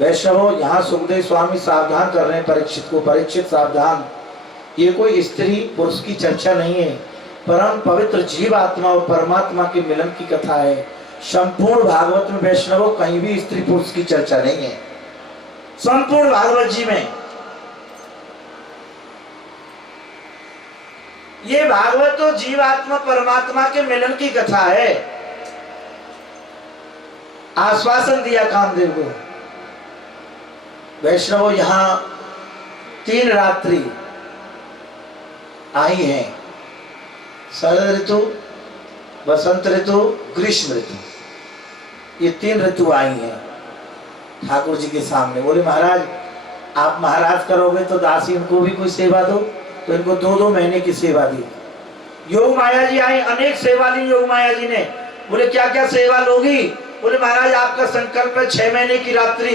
वैष्णवों, यहाँ सुखदेव स्वामी सावधान कर रहे हैं परीक्षित को, परीक्षित सावधान, ये कोई स्त्री पुरुष की चर्चा नहीं है, परम पवित्र जीव आत्मा और परमात्मा के मिलन की कथा है। संपूर्ण भागवत में वैष्णवों कहीं भी स्त्री पुरुष की चर्चा नहीं है, संपूर्ण भागवत जी में। ये भागवत तो जीव आत्मा परमात्मा के मिलन की कथा है। आश्वासन दिया कामदेव को। वैष्णवों, यहां 3 रात्रि आई हैं, शरद ऋतु, बसंत ऋतु, ग्रीष्म ऋतु, ये 3 ऋतु आई हैं ठाकुर जी के सामने। बोले महाराज, आप महाराज करोगे तो दासी इनको भी कोई सेवा दो, तो इनको 2-2 महीने की सेवा दी। योग माया जी आई, अनेक सेवा ली योग माया जी ने। बोले क्या क्या सेवा लोगी? बोले महाराज आपका संकल्प है 6 महीने की रात्रि,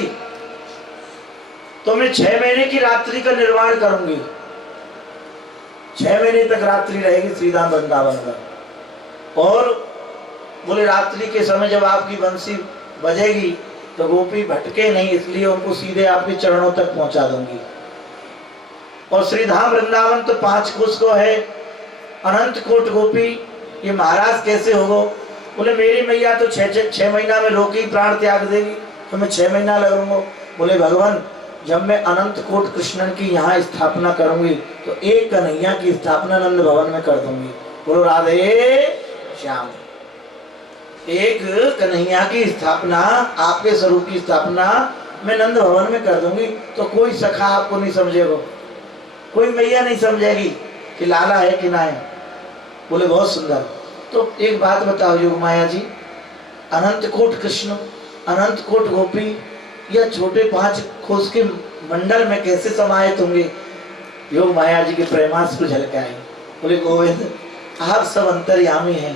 तो मैं 6 महीने की रात्रि का निर्माण करूंगी। 6 महीने तक रात्रि रहेगी श्रीधाम वृंदावन में। और बोले रात्रि के समय जब आपकी बंसी बजेगी तो गोपी भटके नहीं, इसलिए उनको सीधे आपके चरणों तक पहुंचा दूंगी। और श्रीधाम वृंदावन तो 5 कोस को है, अनंत कोट गोपी, ये महाराज कैसे होगो? बोले मेरी मैया तो 6 महीना में रोकी प्राण त्याग देगी, तो मैं 6 महीना लगूंगा। बोले भगवान, जब मैं अनंत कोट कृष्णन की यहाँ स्थापना करूंगी तो एक कन्हैया की स्थापना नंद भवन में कर दूंगी। बोलो राधे श्याम, एक कन्हैया की स्थापना, आपके स्वरूप की स्थापना मैं नंद भवन में कर दूंगी, तो कोई सखा आपको नहीं समझेगा, कोई मैया नहीं समझेगी कि लाला है कि ना है। बोले बहुत सुंदर। तो एक बात बताओ योग माया जी, अनंत कोट कृष्ण, अनंत कोट गोपी, या छोटे 5 कोस के मंडल में कैसे समाहित होंगे? योग माया जी के प्रेमास को झलकाए। बोले गोविंद, आप सब अंतर्यामी हैं,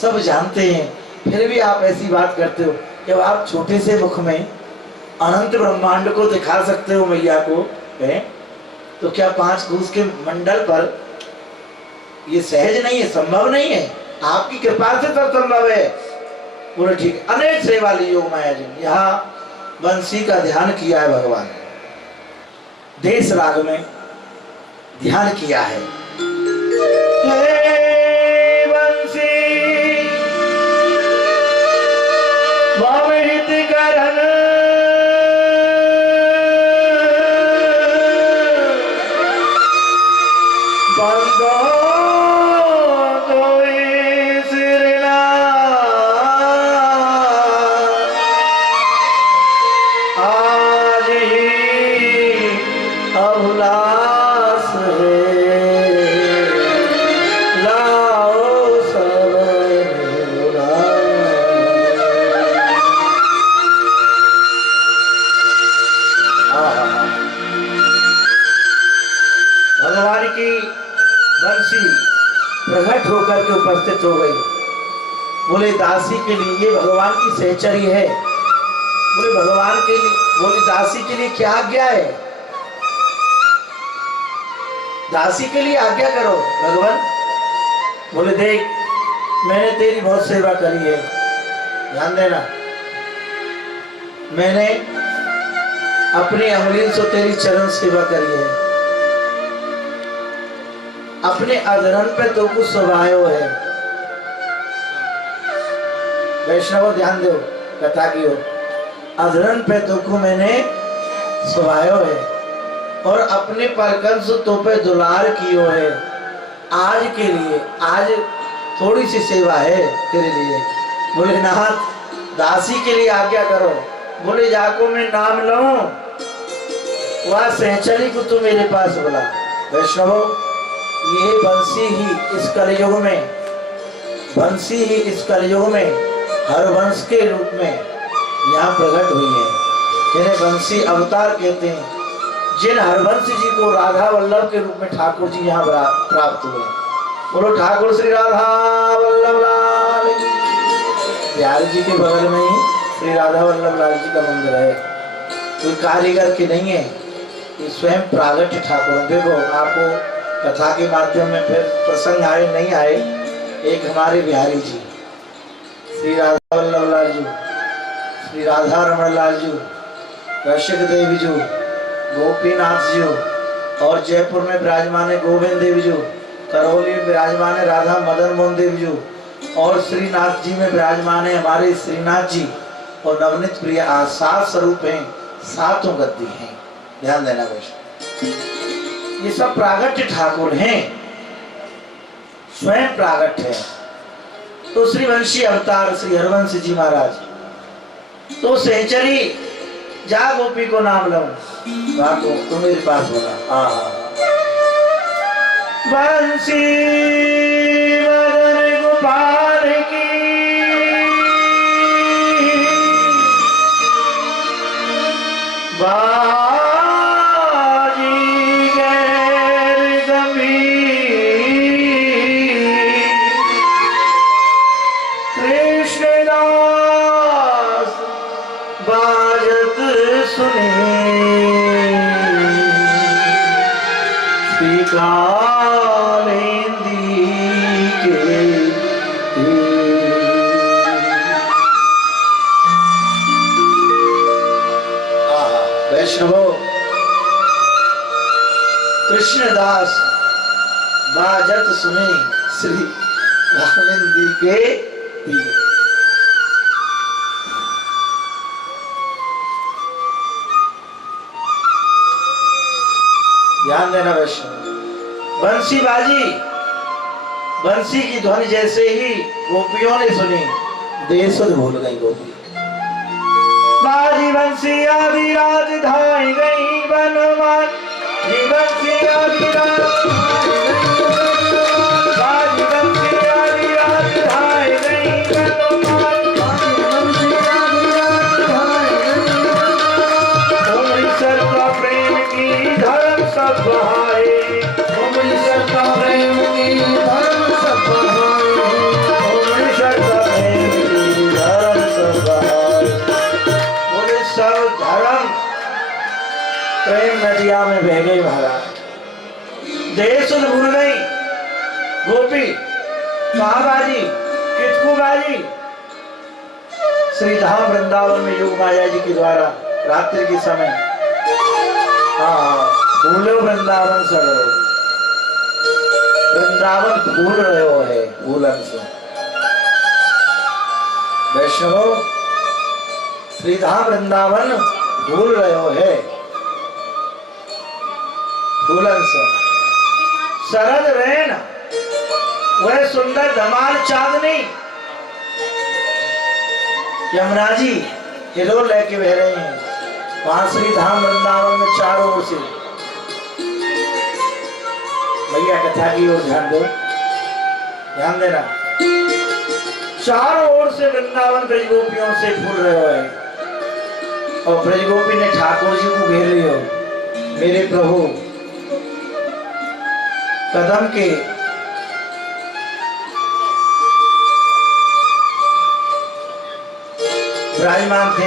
सब जानते हैं, फिर भी आप ऐसी बात करते हो। जब आप छोटे से मुख में अनंत ब्रह्मांड को दिखा सकते हो मैया को, है तो क्या 5 कोस के मंडल पर ये सहज नहीं है, संभव नहीं है? आपकी कृपा से सब संभव है। बोले ठीक। अनेक सेवा ली योग माया जी ने। यहाँ बंसी का ध्यान किया है भगवान, देश राग में ध्यान किया है। हे बंसी भवहित करन, बंदो प्रकट होकर के उपस्थित हो गई। बोले दासी के लिए ये भगवान की सहचरी है। बोले भगवान के लिए, बोले दासी के लिए क्या आज्ञा है? दासी के लिए आज्ञा करो भगवान। बोले देख, मैंने तेरी बहुत सेवा करी है, ध्यान देना। मैंने अपनी अंगुली से तेरी चरण सेवा करी है, अपने अधरन पे तो कुछ स्वभाव है। वैष्णव ध्यान दो, कथा की हो। अधरन पे तो को मैंने स्वभाव है, और अपने परकन से तो पे दुलार कियो है। आज के लिए, आज थोड़ी सी सेवा है तेरे लिए। बोले नाथ, दासी के लिए आज्ञा करो। बोले जाको मैं नाम लूं, वह सहचरी को तू मेरे पास बुला। वैष्णव, ये बंसी ही इस कलयुग में, बंसी ही इस कलयुग में हरवंश के रूप में यहाँ प्रकट हुई है, जिन्हें बंसी अवतार कहते हैं। जिन हरवंश जी को राधा वल्लभ के रूप में ठाकुर जी यहाँ प्राप्त हुए। बोलो ठाकुर श्री राधा वल्लभ लाल की। बिहारी जी के बगल में ही श्री राधा वल्लभ लाल जी का मंदिर है, कोई कारीगर की नहीं है, ये स्वयं प्रागट्य ठाकुर। देखो आपको कथा के माध्यम में फिर प्रसंग आए नहीं आए, एक हमारे बिहारी जी श्री राधा वल्लभ लाल जी, श्री राधा रमण लाल जी, रसिक देवी जो, गोपीनाथ जी और जयपुर में विराजमान है गोविंद देव जी, करौली में विराजमान है राधा मदन मोहन देव जी, और श्रीनाथ जी में विराजमान है हमारे श्रीनाथ जी, और नवनीत प्रिय 7 स्वरूप हैं, 7 गद्दी हैं। ध्यान देना वैसे ये सब प्रागट्य ठाकुर हैं, स्वयं प्रागट्य है। तो श्री वंशी अवतार श्री हरवंश जी महाराज तो सहचरी जा गोपी को नाम लो, तो मेरे पास बोला हाँ वंशी मदन गोपाल की कृष्णदास बाजत सुने श्री कालिंदी के तीर। ध्यान देना वैष्णव, बंसी बाजी, बंसी की ध्वनि जैसे ही गोपियों ने सुनी देश भूल गई गोपी। बाजी बंसी आदि रात धाई गई बनवान, बंसी आदि रात बाजी बंसी आदि रात धाई गई बनवान, ईश्वर का प्रेम की धर्म सब बहाए, ईश्वर का प्रेम की धर्म सब बहाए, ईश्वर का प्रेम की धर्म सब बहाए। बोले सब धर्म प्रेम नदिया में बह गई महाराज, देश भूल गई गोपी, कहाँ बाजी किसको बाजी। श्री धाम वृंदावन में योग माया जी के द्वारा रात्रि के समय फूलो वृंदावन सड़ो, वृंदावन फूल रहे है फूलन से। वैष्णव श्री धाम वृंदावन फूल रहे है फूलन से। शरद रैन वह सुंदर धमाल चांदनी, यमुना जी हिलोल लेके बह रही हैं वहां श्री धाम वृंदावन में चारों ओर से। भैया कथा की ओर ध्यान दो, ध्यान देना। चारों ओर से वृंदावन ब्रजगोपियों से फूल रहे हैं और ब्रजगोपी ने ठाकुर जी को घेर लियो। मेरे प्रभु कदम के विराजमान थे,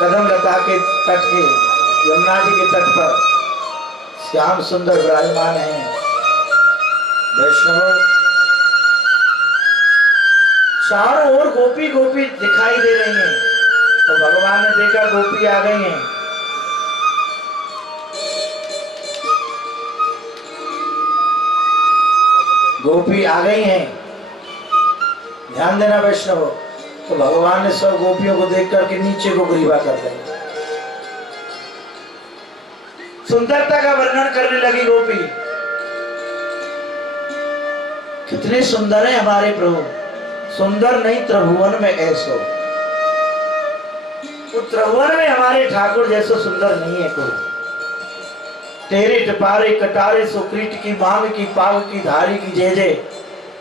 कदम लता के तट के यमुना जी के तट पर श्याम सुंदर विराजमान हैं। वैष्णव चारों ओर गोपी गोपी दिखाई दे रही हैं, तो भगवान ने देखा गोपी आ गई हैं। गोपी आ गई हैं, ध्यान देना वैष्णव। तो भगवान ने सब गोपियों को देख करके नीचे को ग्रीवा कर दिया, सुंदरता का वर्णन करने लगी गोपी। कितने सुंदर है हमारे प्रभु, सुंदर नहीं त्रिभुवन में ऐसो, तो त्रिभुवन में हमारे ठाकुर जैसा सुंदर नहीं है कोई। तेरे टपारे कटारे सुक्रीट की मांग की पाग की धारी की जय जय,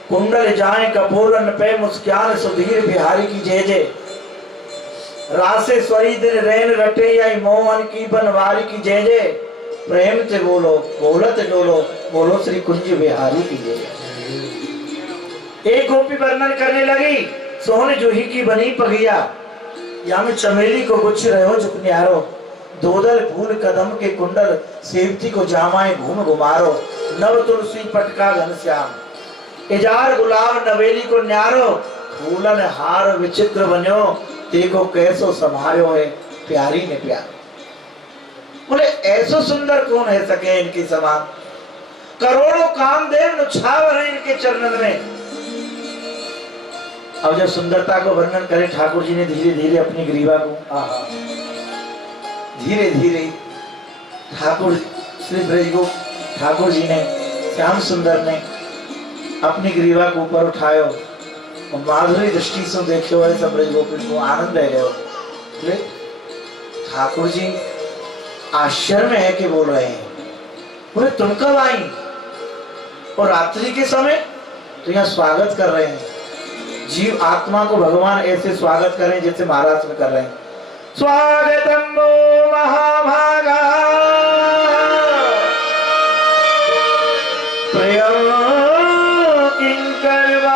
कुंडल जाए कपूरन पे मुस्कान सुधीर बिहारी की जय जय, रासेश्वरी दिन रैन रटे या मोहन की बनवारी की जय जय, प्रेम से बोलो बोलत डोलो बोलो श्री कुंज बिहारी की जय। एक गोपी वर्णन करने लगी, सोहन जूही की बनी पगिया, या में चमेली को गुच्छ रहे हो झुकन्यारो, दोदल फूल कदम के कुंडल सेवती को जामाए घूम घुमारो, नव तुलसी पटका घनश्याम, इजार गुलाब नवेली को न्यारो, फूलन हार विचित्र बन्यो, देखो कैसो संभार्यो है प्यारी ने प्यार। बोले ऐसा सुंदर कौन है सके इनके समान, करोड़ों कामदेव नुछावर हैं इनके चरणन में। अब जब सुंदरता को वर्णन करे ठाकुर जी ने धीरे धीरे अपनी ग्रीवा को धीरे धीरे ठाकुर श्री ब्रजगोप ठाकुर जी ने श्याम सुंदर ने अपनी ग्रीवा को ऊपर उठायो और माधुरी दृष्टि से देखो है सब ब्रजगोपी को आनंद है गयो। बोले ठाकुर जी आश्चर्य में है कि बोल रहे हैं। बोले तुम कब आई? और रात्रि के समय तो यहाँ स्वागत कर रहे हैं। जीव आत्मा को भगवान ऐसे स्वागत करें जैसे महाराज में कर रहे हैं। स्वागतम वो महाभागा प्रियम किंकरवाणवा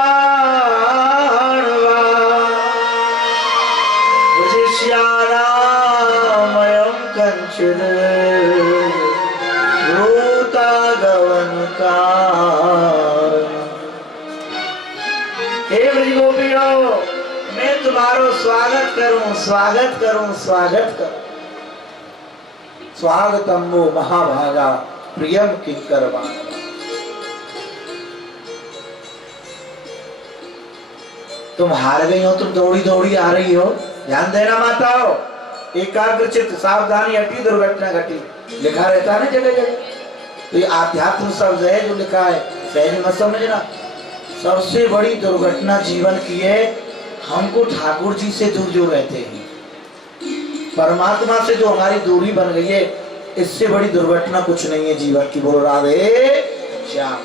बुझिष्यानामयं कंचन हे ब्रजगोपियों, मैं तुम्हारो स्वागत करूं स्वागत करूं स्वागत करूं। स्वागतम वो महाभागा प्रियम किंकरवाणवा। तुम हार गई हो, तुम दौड़ी दौड़ी आ रही हो, ध्यान देना माताओ, एकाग्रचित्त सावधानी हटी दुर्घटना घटी लिखा रहता है ना जगह जगह। तो ये आध्यात्म शब्द है जो लिखा है, सहज मत समझना। सबसे बड़ी दुर्घटना जीवन की है हमको ठाकुर जी से दूर जो रहते हैं, परमात्मा से जो हमारी दूरी बन गई है, इससे बड़ी दुर्घटना कुछ नहीं है जीवन की। बोल राधे श्याम।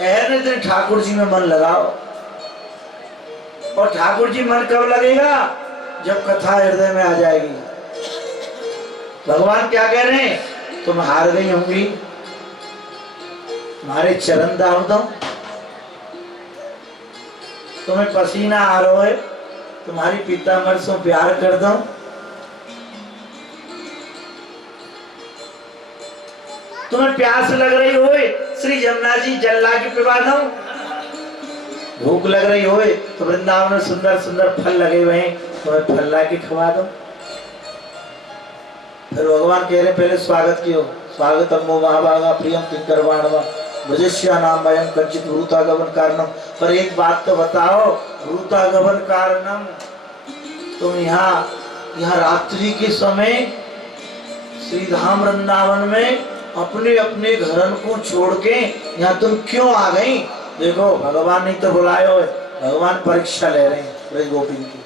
ऐसे दिन ठाकुर जी में मन लगाओ। और ठाकुर जी मन कब लगेगा? जब कथा हृदय में आ जाएगी। भगवान क्या कह रहे हैं? तुम हार गई होंगी, तुम्हारे चरण दाव दो, तुम्हें पसीना आ रहा है, तुम्हारी पीताम्बर से प्यार कर दो, तुम्हें प्यास लग रही हो श्री यमुना जी जल ला के पिला दो, भूख लग रही हो तो वृंदावन में सुंदर सुंदर फल लगे हुए हैं, तुम्हें फल ला के खवा दो। फिर भगवान कह रहे पहले स्वागत कियो। स्वागतम वो महाभागा प्रियम किंकरवाणवा ब्रजेष्यानामयं कंचित भूतागमन कारणम। पर एक बात तो बताओ, भूतागमन कारणम, तुम यहाँ रात्रि के समय श्री धाम वृंदावन में अपने अपने घरन को छोड़ के यहाँ तुम क्यों आ गई? देखो भगवान नहीं तो बुलायो है, भगवान परीक्षा ले रहे हैं ब्रजगोपी की।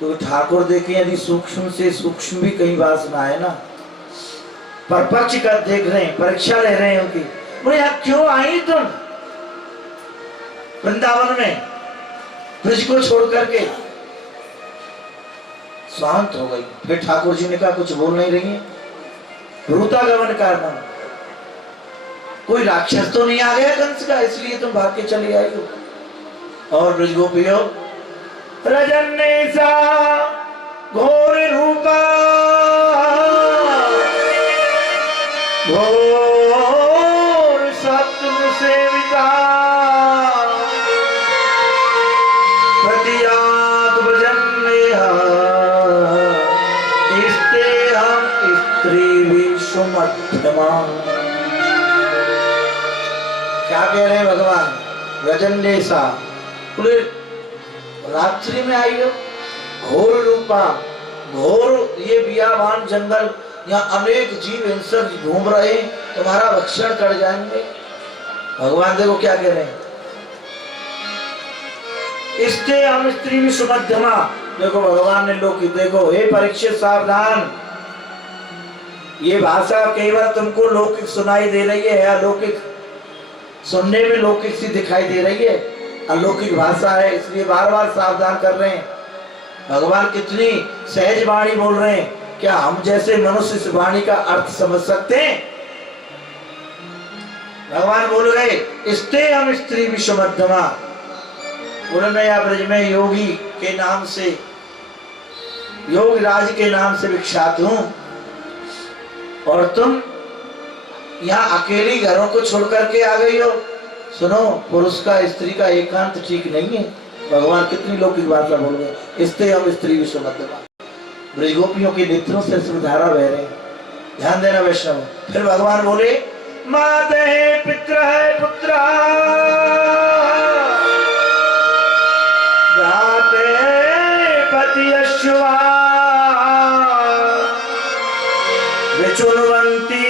तो ठाकुर देखे यदि सूक्ष्म से सूक्ष्म भी कहीं वासना है ना, परपक्ष कर देख रहे हैं, परीक्षा ले रहे हैं उनकी। बोले यार क्यों आई तुम वृंदावन में, ब्रज को छोड़ करके? शांत हो गई। फिर ठाकुर जी ने कहा कुछ बोल नहीं रही है, भूतागमन कारण, कोई राक्षस तो नहीं आ गया कंस का इसलिए तुम भाग के चली आई हो? और ब्रजगोपियों रजन्नेसा घोर रूपा घोर सत्व सेविता प्रतियात भजन्नेहा इस्ते हम स्त्री विश्वमध्यमा। क्या कह रहे हैं भगवान? रजन्नेसा, बोले रात्रि में आई हो, घोर रूपा, घोर ये बियाबान जंगल, यहाँ अनेक जीव हिंसक घूम रहे, तुम्हारा भक्षण कर जाएंगे। भगवान देखो क्या कह रहे हैं, इससे हम स्त्री भी सुमध्यमा। देखो भगवान ने लोग देखो, हे परीक्षित सावधान, ये भाषा केवल तुमको लौकिक सुनाई दे रही है, अलौकिक सुनने में लौकिक सी दिखाई दे रही है, अलौकिक भाषा है, इसलिए बार बार सावधान कर रहे हैं। भगवान कितनी सहज वाणी बोल रहे हैं, क्या हम जैसे मनुष्य इस वाणी का अर्थ समझ सकते हैं? भगवान बोल गए इसते हम स्त्री विश्वमध्यमा। बोले मैं या ब्रज में योगी के नाम से, योग राज के नाम से विख्यात हूं, और तुम यहाँ अकेली घरों को छोड़ करके आ गई हो। सुनो, पुरुष का स्त्री का एकांत ठीक नहीं है, भगवान कितनी लौकिक भाषा बोल गए। स्त्री अब स्त्री विश्व मध्यमा, ब्रजगोपियों के नेत्रों से अश्रुधारा बह रहे। ध्यान देना वैष्णव। फिर भगवान बोले माता है पित्र है पुत्र पति अश्वा विचुन्वन्ति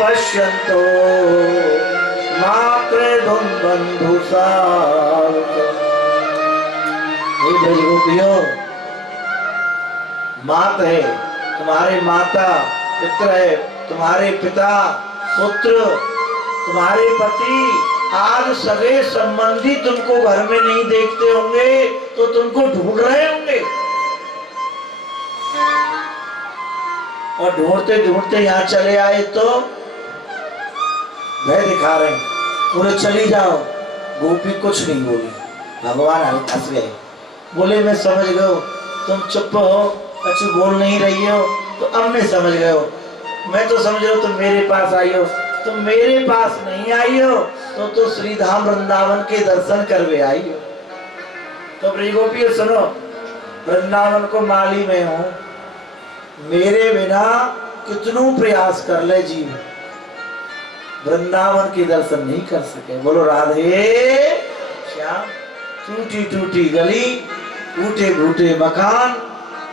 पश्यन्तो मातृ बंधु ब्रजगोपियों, मात है तुम्हारे माता, पित्र है तुम्हारे पिता, पुत्र तुम्हारे पति, आज सगे संबंधी तुमको घर में नहीं देखते होंगे तो तुमको ढूंढ रहे होंगे, और ढूंढते ढूंढते यहाँ चले आए तो भय दिखा रहे हैं, बोले चली जाओ। गोपी कुछ नहीं बोली। भगवान हंस गए, बोले मैं समझ गए तुम चुप हो, अच्छी बोल नहीं रही हो, तो अब मैं समझ गए हो। मैं तो समझ रहा हूं तुम मेरे पास आई हो, तुम मेरे पास नहीं आई हो तो श्रीधाम वृंदावन के दर्शन करवे आई हो। तो ब्रजगोपी सुनो, वृंदावन को माली में हूं, मेरे बिना कितनों प्रयास कर ले जीव, वृंदावन के दर्शन नहीं कर सके। बोलो राधे श्याम। टूटी टूटी गली, टूटे फूटे मकान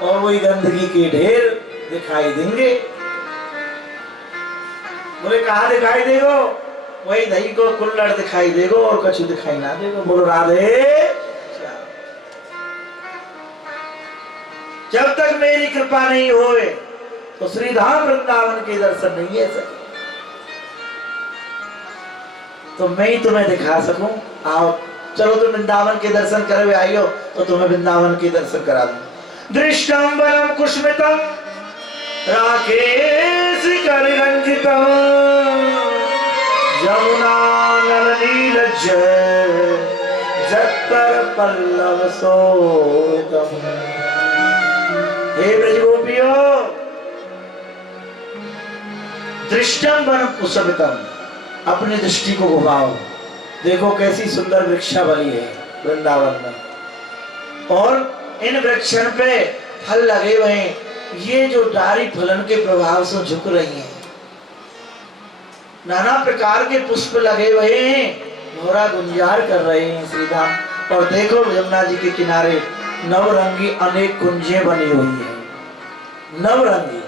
और वही गंदगी के ढेर दिखाई देंगे। बोले कहाँ दिखाई देगो? वही दही को कुल्लड़ दिखाई देगो और कछु दिखाई ना देगो। बोलो राधे। जब तक मेरी कृपा नहीं होए तो श्रीधाम वृंदावन के दर्शन नहीं है सके, तो मैं ही तुम्हें दिखा सकूं। आओ चलो तुम वृंदावन के दर्शन करवे आई हो तो तुम्हें वृंदावन के दर्शन करा दूं। दृष्टम वरम कुष्मितम राकेश करिरंजितम यमुना नलनीलज्ज जत्तर पल्लव सोतम। हे ब्रजगोपियों, दृष्टम वरम कुष्मितम, अपनी दृष्टि को घुमाओ, देखो कैसी सुंदर वृक्षावली है वृंदावन में, और इन वृक्षण पे फल लगे हुए हैं, ये जो डारी फलन के प्रभाव से झुक रही हैं, नाना प्रकार के पुष्प लगे हुए हैं, भौरा गुंजार कर रहे हैं श्रीधाम। और देखो यमुना जी के किनारे नवरंगी अनेक कुंजें बनी हुई है, नवरंगी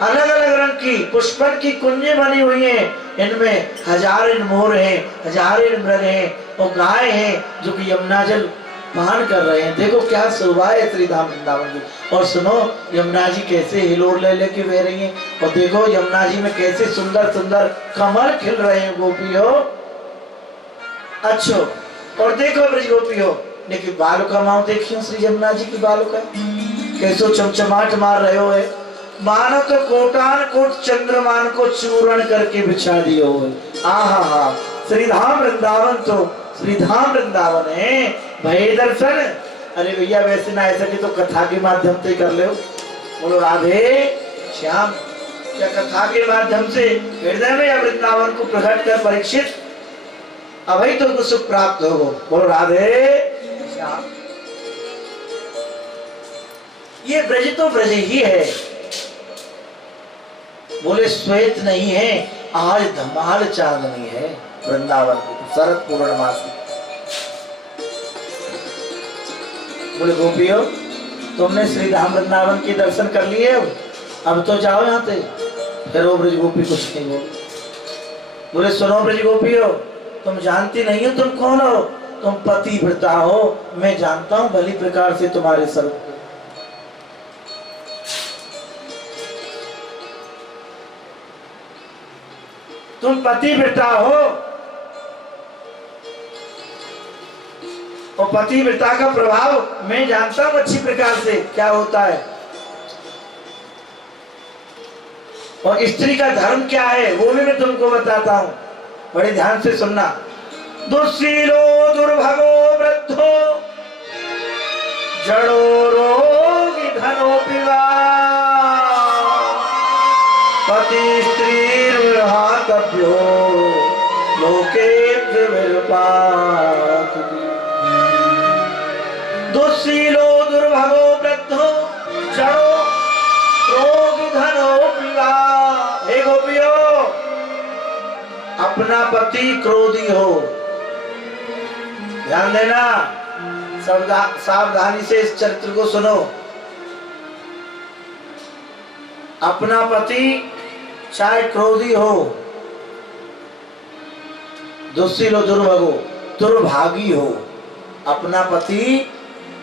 अलग अलग रंग की पुष्पन की कुंजें बनी हुई हैं। इनमें हजारों मोर हैं, हजारों मृग हैं और गाय हैं जो कि यमुना जल पान कर रहे हैं। देखो क्या शोभा है श्रीधाम वृंदावन की। और सुनो यमुना जी कैसे हिलोर ले लेके बह रही हैं, और देखो यमुना जी में कैसे सुंदर सुंदर कमल खिल रहे हैं गोपियों। अच्छो, और देखो ब्रज गोपियों, लेकिन बालों का माओ देखियो श्री यमुना जी की बालों का कैसो चमचमाट मार रहे हो है, मानो तो कोटान कोट चंद्रमान को चूर्ण करके बिछा दियो है। आहा हा, श्रीधाम वृंदावन तो श्रीधाम वृंदावन है भय दर्शन। अरे भैया वैसे ना ऐसा कि तो कथा के माध्यम से कर ले। बोलो राधे श्याम। क्या कथा के माध्यम से हृदय में या वृंदावन को प्रकट कर परीक्षित अभी तो सुख प्राप्त हो। बोलो राधे श्याम। ये ब्रज तो ब्रज ही है, बोले श्वेत नहीं है, आज धमाल चांदनी है वृंदावन की शरद पूर्णमासी। बोले गोपियों, तुमने श्रीधाम वृंदावन के दर्शन कर लिए, अब तो जाओ यहाँ से। फिर वो ब्रज गोपी कुछ नहीं बोले। बोले सुनो ब्रज गोपियों, तुम जानती नहीं हो तुम कौन हो, तुम पतिव्रता हो, मैं जानता हूं भली प्रकार से तुम्हारे स्वरूप। तुम पतिव्रता हो, और पतिव्रता का प्रभाव मैं जानता हूं अच्छी प्रकार से क्या होता है, और स्त्री का धर्म क्या है वो भी मैं तुमको बताता हूं, बड़े ध्यान से सुनना। दुस्सीलो दुर्भगो वृद्धो जड़ो रोगी धनो पिवा पति स्त्री लोके दुस्सीलो दुर्भगो वृद्धो जड़ो रोग धनो विवाह। हे गोपियो, अपना पति क्रोधी हो, ध्यान देना, सावधानी से इस चरित्र को सुनो। अपना पति चाहे क्रोधी हो, दुस्सीलो दुर्भगो, दुर्भागी हो, अपना पति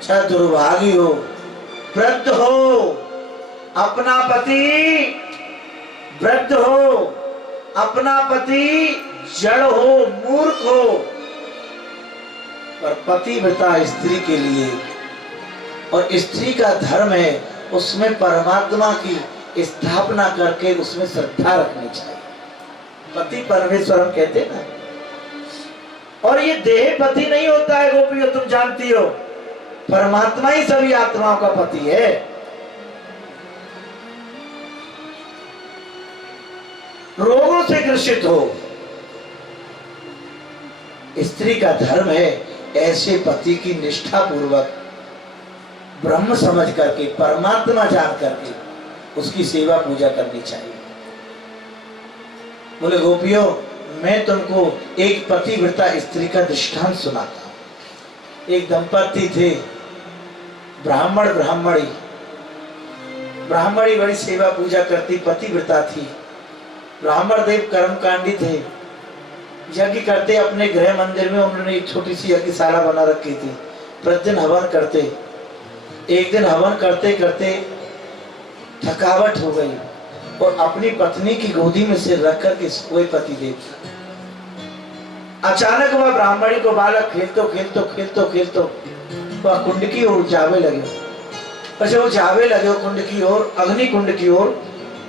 चाहे दुर्भागी हो, वृद्ध हो, अपना पति वृद्ध हो, अपना पति जड़ हो, मूर्ख हो, पर पतिव्रता स्त्री के लिए, और स्त्री का धर्म है उसमें परमात्मा की स्थापना करके उसमें श्रद्धा रखनी चाहिए। पति परमेश्वर हम कहते हैं ना, और ये देह पति नहीं होता है गोपियों, तुम जानती हो, परमात्मा ही सभी आत्माओं का पति है। रोगों से ग्रसित हो, स्त्री का धर्म है ऐसे पति की निष्ठा पूर्वक ब्रह्म समझ करके, परमात्मा जान करके उसकी सेवा पूजा करनी चाहिए। बोले गोपियों, मैं तुमको एक पतिव्रता स्त्री का दृष्टांत सुनाता हूं। एक दंपति थे, ब्राह्मण ब्राह्मणी। ब्राह्मणी बड़ी सेवा पूजा करती, पतिव्रता थी। ब्राह्मण देव कर्मकांडी थे, यज्ञ करते अपने गृह मंदिर में। उन्होंने एक छोटी सी यज्ञशाला बना रखी थी, प्रतिदिन हवन करते। एक दिन हवन करते करते थकावट हो गई और अपनी पत्नी की गोदी में सिर रख कर के सोए पतिदेव। अचानक वह ब्राह्मणी को बालक खेलतो वह कुंड की ओर जावे लगे। और जब वो जावे लगे कुंड की ओर, अग्नि कुंड की ओर,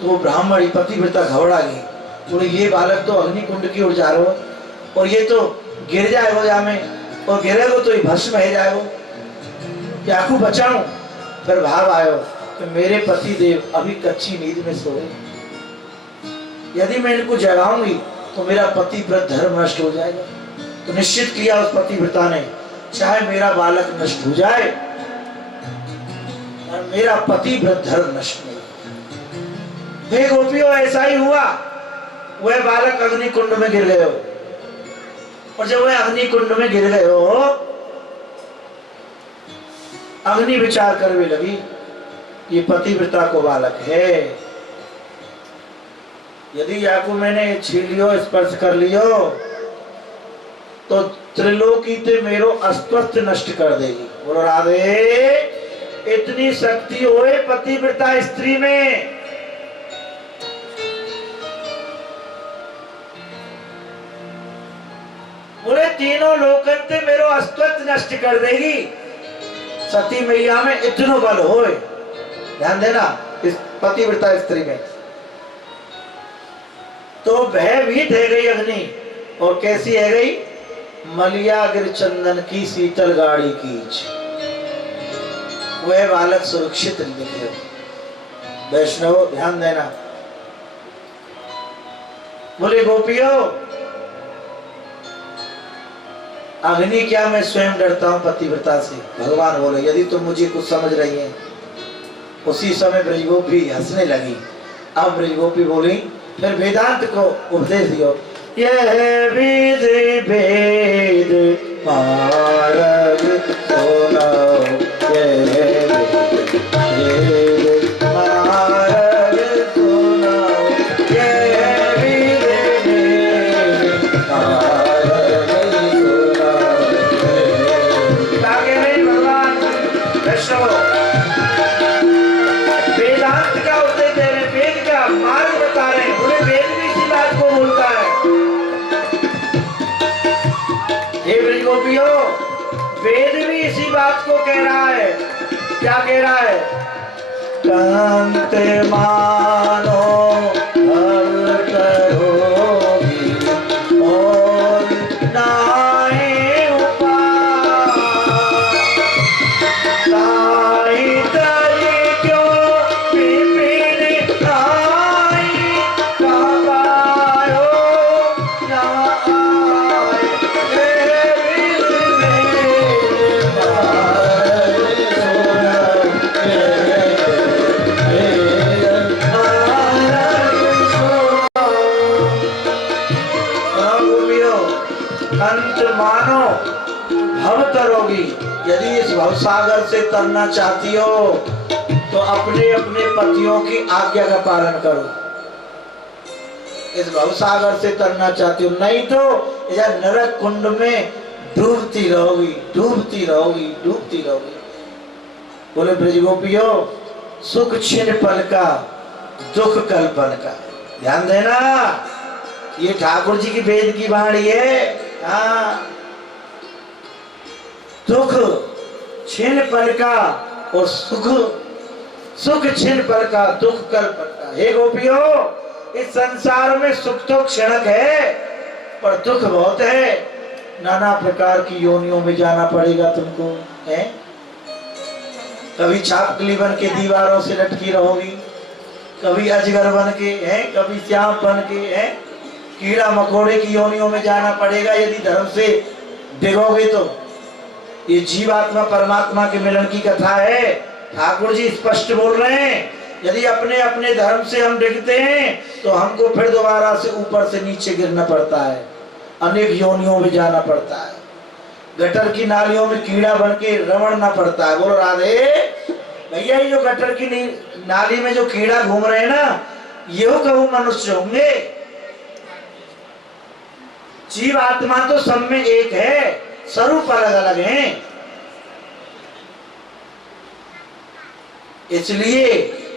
तो वो ब्राह्मणी पतिव्रता घबरा गई। बोले ये बालक तो अग्नि कुंड की ओर जा रहा हो और ये तो गिर जाए वो जामे, और गिरेगो तो ये भस्म है जाए, क्या को बचाऊं। फिर भाव आयो कि मेरे पति देव अभी कच्ची नींद में सोए, यदि मैं इनको जगाऊंगी तो मेरा पतिव्रत धर्म नष्ट हो जाएगा। तो निश्चित किया उस पतिव्रता ने, चाहे मेरा बालक नष्ट हो जाए और मेरा पतिव्रत धर्म नष्ट नहीं। हे गोपियों, ऐसा ही हुआ। वह बालक अग्नि कुंड में गिर गए हो, और जब वह अग्नि कुंड में गिर गए हो, अग्नि विचार करने लगी, ये पतिव्रता को बालक है, यदि याकू मैंने छीन लियो, स्पर्श कर लियो, तो त्रिलोकी ते मेरो अस्वस्थ नष्ट कर देगी। बोलो राधे, इतनी शक्ति होए पतिव्रता स्त्री में। बोले तीनों लोकन ते मेरो अस्तित्व नष्ट कर देगी। सती मैया में इतनो बल होए, ध्यान देना इस पतिव्रता स्त्री में। तो भयभीत है गई अग्नि, और कैसी है गई? मलिया गिर चंदन की शीतल गाड़ी कीच। वह बालक सुरक्षित निकले। वैष्णव ध्यान देना। बोले गोपियों, अग्नि क्या मैं स्वयं डरता हूं पतिव्रता से। भगवान बोले यदि तुम मुझे कुछ समझ रही हैं। उसी समय ब्रजगोपी हंसने लगी। अब ब्रजगोपी बोली, फिर वेदांत को उपदेश दियो। यह विधि भेद मार्ग सुनो, यह भेद मार्ग सुनो, यह विधि भेद मार्ग सुनो। आगे नहीं भगवान वैष्णव वेदांत का उपदेश दे रहे, वेद का मार्ग बता रहे हैं। उन्हें वेद भी इसी बात को बोलता है। हे ब्रजगोपियों, वेद भी इसी बात को कह रहा है। क्या कह रहा है? कंते मानो हर करोगी और नाए उपाय, ताई तरी क्यों विपिन आई, काबायो ना आए, हे विद में मार मानो भव तरोगी। यदि इस भवसागर से तरना चाहती हो तो अपने अपने पतियों की आज्ञा का पालन करो। इस भवसागर से तरना चाहती हो, नहीं तो यह नरक कुंड में डूबती रहोगी, डूबती रहोगी, डूबती रहोगी। बोले ब्रज गोपियों, सुख छिन पल का, दुख कल पल का। ध्यान देना, ये ठाकुर जी की वेद की वाणी है। हाँ, दुख छिन पल का और सुख छिन पल का, दुख कल पल का। हे गोपियों, इस संसार में सुख तो क्षणिक है पर दुख बहुत है। नाना प्रकार की योनियों में जाना पड़ेगा तुमको, है? कभी छापकली बन के दीवारों से लटकी रहोगी, कभी अजगर बन के, है, कभी श्याम बन के, है, कीड़ा मकोड़े की योनियों में जाना पड़ेगा यदि धर्म से डिगोगे तो। ये जीवात्मा परमात्मा के मिलन की कथा है। ठाकुर जी स्पष्ट बोल रहे हैं, यदि अपने अपने धर्म से हम डिगते हैं तो हमको फिर दोबारा से ऊपर से नीचे गिरना पड़ता है, अनेक योनियों में जाना पड़ता है, गटर की नालियों में कीड़ा बन के रमड़ना पड़ता है। बोलो राधे। भैया, ये जो गटर की नाली में जो कीड़ा घूम रहे हैं ना, ये कहूँ मनुष्य होंगे? जीव आत्मा तो सब में एक है, स्वरूप अलग अलग हैं। इसलिए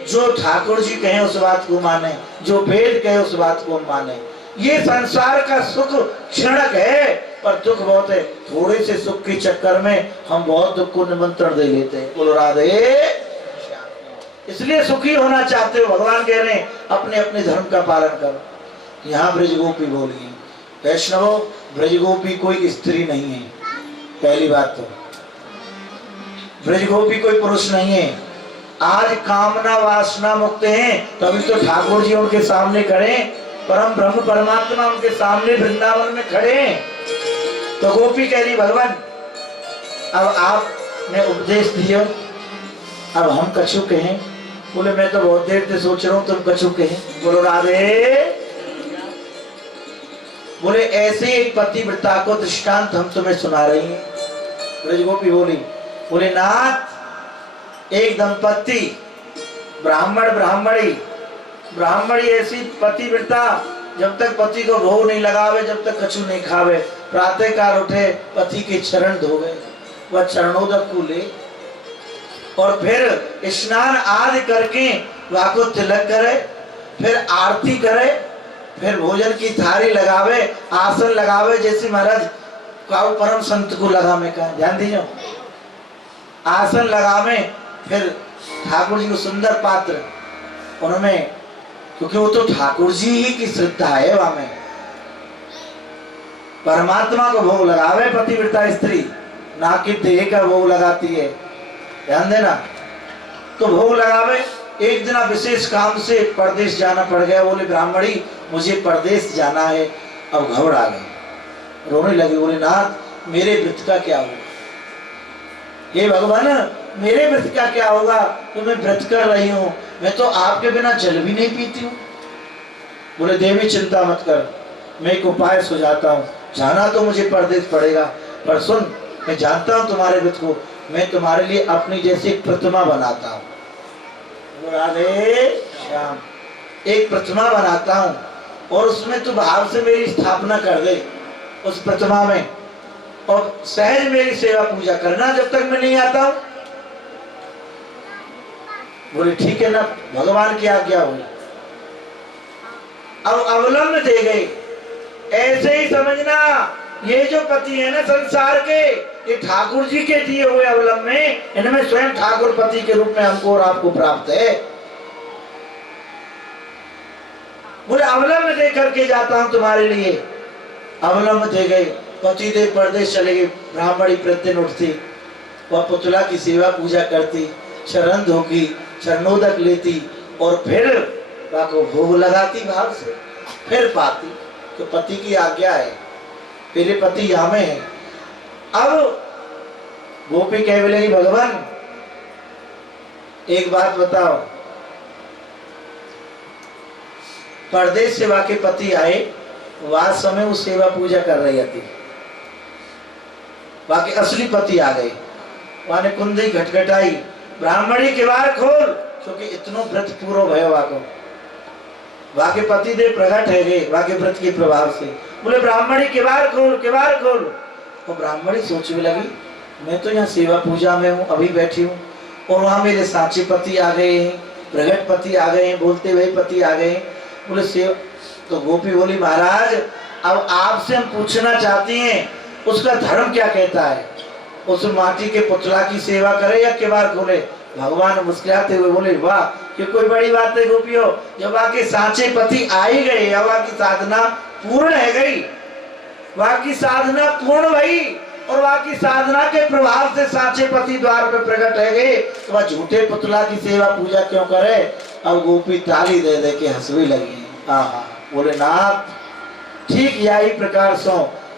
जो ठाकुर जी कहें उस बात को माने, जो वेद कहे उस बात को माने। ये संसार का सुख क्षणिक है पर दुख बहुत है। थोड़े से सुख के चक्कर में हम बहुत दुख को निमंत्रण दे लेते हैं। बोलो राधे। इसलिए सुखी होना चाहते हो, भगवान कह रहे हैं अपने अपने धर्म का पालन करो। यहाँ ब्रजगोपी बोलिए, वैष्णवों, ब्रजगोपी कोई स्त्री नहीं है। पहली बात तो ब्रजगोपी कोई पुरुष नहीं है। आज कामना वासना मुक्त हैं, तभी तो ठाकुर जी उनके सामने खड़े, परम ब्रह्म परमात्मा उनके सामने वृंदावन में खड़े हैं। तो गोपी कह रही, भगवान अब आपने उपदेश दिया, अब हम कछु कहें? बोले मैं तो बहुत देर से सोच रहा हूं तुम कछु कहें। बोलो राधे। बोले ऐसे एक पतिव्रता को दृष्टांत हम तुम्हें सुना रही हैं। ब्रजगोपी बोली, बोले नाथ, एक दंपति ब्राह्मण ब्राह्मणी ऐसी पतिव्रता जब तक पति को भोग नहीं लगावे, जब तक कछु नहीं खावे, प्रातः काल उठे, पति के चरण धोवे, वह चरणोदक को ले और फिर स्नान आदि करके वह को तिलक करे, फिर आरती करे, फिर भोजन की थाली लगावे, आसन लगावे, जैसे महाराज काऊ परम संत को लगावे का, ध्यान दीजिए, आसन लगावे, फिर ठाकुर जी को सुंदर पात्र उनमें, क्योंकि वो तो ठाकुर जी ही की श्रद्धा है, वहां में परमात्मा को भोग लगावे पतिव्रता स्त्री, ना कि देह का भोग लगाती है। ध्यान देना। तो भोग लगावे। एक दिन विशेष काम से परदेश जाना पड़ गया। बोले ब्राह्मणी, मुझे परदेश जाना है। अब घबरा गए, रोने लगे। बोले नाथ, मेरे व्रत का क्या होगा? हे भगवान, मेरे व्रत का क्या होगा? तो मैं व्रत कर रही हूँ, मैं तो आपके बिना जल भी नहीं पीती हूँ। बोले देवी चिंता मत कर, मैं एक उपाय सुझाता हूँ। जाना तो मुझे परदेश पड़ेगा, पर सुन, मैं जानता हूँ तुम्हारे व्रत को, मैं तुम्हारे लिए अपनी जैसी एक प्रतिमा बनाता हूँ। राधे श्याम, एक प्रतिमा बनाता हूँ और उसमें तू भाव से मेरी स्थापना कर दे उस प्रतिमा में, और सहज मेरी सेवा पूजा करना जब तक मैं नहीं आता हूँ। बोले ठीक है ना, भगवान की आज्ञा हुई। अब अवलंब दे गए। ऐसे ही समझना, ये जो पति है ना संसार के, ये ठाकुर जी के दिए हुए अवलंब में, इनमें स्वयं ठाकुर पति के रूप में हमको और आपको प्राप्त है। बोले अवलंब दे करके जाता हूं तुम्हारे लिए। अवलंब दे गए, पति देव परदेश चले गए। ब्राह्मणी प्रतिदिन उठती, वह पुतला की सेवा पूजा करती, चरण धोती, चरणोदक लेती और फिर को भोग लगाती भाव से, फिर पाती। तो पति की आज्ञा है, मेरे पति यहाँ में है। अब गोपी कह बोलेगी, भगवान एक बात बताओ, परदेश सेवा के पति आए, वास समय वो सेवा पूजा कर रही थी, वहां के असली पति आ गए। वहां ने कुंदी घटघटाई, ब्राह्मणी किवाड़ खोल, क्योंकि इतनो व्रत पूरो भयो वाको। वहां के पति देव प्रकट है गए वहां के व्रत के प्रभाव से। बोले ब्राह्मणी किवाड़ खोल, किवाड़ खोल। और ब्राह्मणी सोचने लगी, मैं तो यहाँ सेवा पूजा में हूँ, अभी बैठी हूँ, और वहां मेरे साचे पति आ गए हैं, प्रगट पति आ गए हैं, बोलते हुए पति आ गए। बोले सेवा, तो गोपी बोली महाराज अब आपसे हम पूछना चाहती हैं उसका धर्म क्या कहता है, उस माटी के पुतला की सेवा करे या किवाड़ खोले। भगवान मुस्कुराते हुए बोले वाह, ये कोई बड़ी बात है गोपियों, जब आके साचे पति आ ही गए, अब की साधना पूर्ण है गई, वहां की साधना पूर्ण भई, और वहां की साधना के प्रभाव से साचे पति द्वार पे प्रकट है गए, तो वह झूठे पुतला की सेवा पूजा क्यों करे। अब गोपी ताली दे दे के हंसने लगी। आहा, बोले नाथ ठीक यही प्रकार से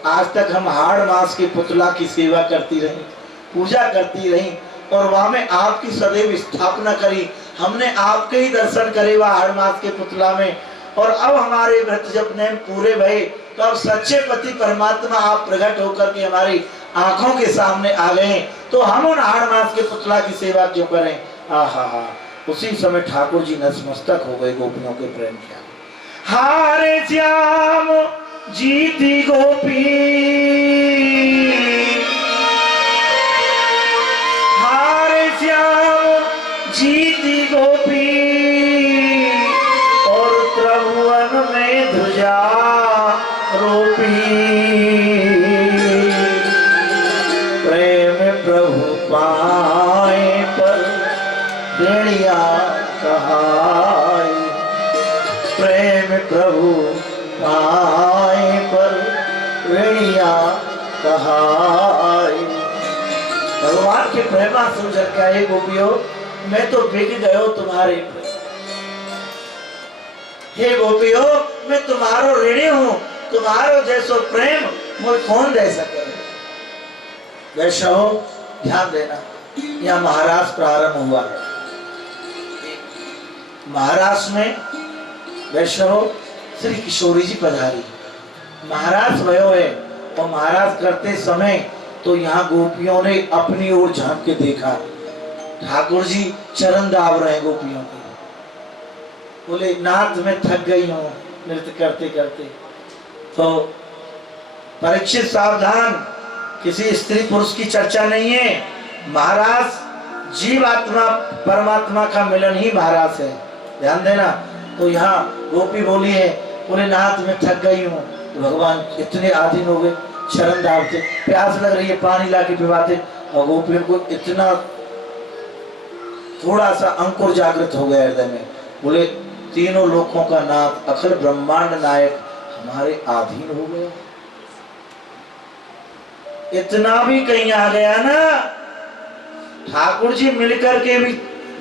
आज तक हम हाड़ मास के पुतला की सेवा करती रही, पूजा करती रही, और वहां में आपकी सदैव स्थापना करी, हमने आपके ही दर्शन करे वह हाड़ मास के पुतला में, और अब हमारे व्रत जब नेम पूरे भये, तो अब सच्चे पति परमात्मा आप प्रकट होकर के हमारी आंखों के सामने आ गए, तो हम उन हाड़ मास के पुतला की सेवा क्यों करें। आहा, उसी समय ठाकुर जी नतमस्तक हो गए गोपियों के प्रेम के। हारे श्याम जीती गोपी, हारे श्याम जीती गोपी, और त्रिभुवन में ध्वजा रोपी। प्रेम प्रभु पाए पर भेड़िया कहाई, प्रेम प्रभु पाए पर भेड़िया कहाई। भगवान के प्रेमा समझ क्या है गोपियों, मैं तो बिक गयो तुम्हारे प्रेम। हे गोपियों, मैं तुम्हारो ऋणी हूँ, तुम्हारो जैसो प्रेम मुझे कौन दे सके। वैष्णव ध्यान देना, यहाँ महाराष्ट्र प्रारंभ हुआ। महाराष्ट्र में वैष्णव श्री किशोरी जी पधारी, महाराज भयो है, और महाराज करते समय तो यहाँ गोपियों ने अपनी ओर झांक के देखा, ठाकुर जी चरण दाब रहे गोपियों के। बोले नाथ मैं थक गई हूँ नृत्य करते करते। तो परीक्षित सावधान, किसी स्त्री पुरुष की चर्चा नहीं है, महाराज जीव आत्मा परमात्मा का मिलन ही महाराज है, ध्यान देना। तो यहाँ गोपी बोली है, बोले नाथ मैं थक गई हूँ, तो भगवान इतने आधीन हो गए, शरण डालते, प्यास लग रही है पानी ला के पिवाते, और गोपियों को इतना थोड़ा सा अंकुर जागृत हो गया हृदय में। बोले तीनों लोकों का नाथ अखिल ब्रह्मांड नायक हमारे अधीन हो गया। इतना भी कहीं आ गया ना, ठाकुर जी मिलकर के भी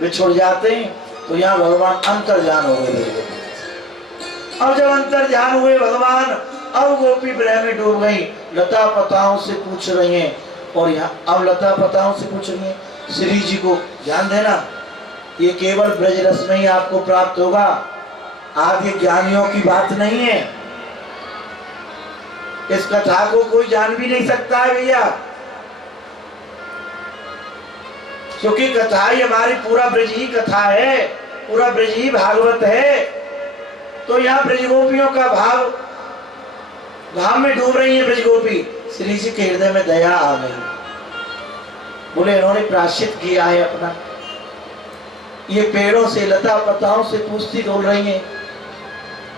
बिछुड़ जाते हैं, तो यहाँ भगवान अंतर्जान हो गए। अब जब अंतर्जान हुए भगवान, अब गोपी प्रेम में डूब गई, लता पताओं से पूछ रही हैं, और यहाँ अब लता पताओं से पूछ रही हैं श्री जी को। ध्यान देना, ये केवल ब्रज रस में ही आपको प्राप्त होगा, आदि ज्ञानियों की बात नहीं है। इस कथा को कोई जान भी नहीं सकता है भैया, क्योंकि कथा ही हमारी पूरा ब्रज ही कथा है, पूरा ब्रज ही भागवत है। तो यहाँ ब्रज गोपियों का भाव में डूब रही है ब्रज गोपी। श्री जी के हृदय में दया आ गई, बोले इन्होंने प्रायश्चित किया है अपना, ये पेड़ों से लता पताओं से पूछती डोल रही हैं,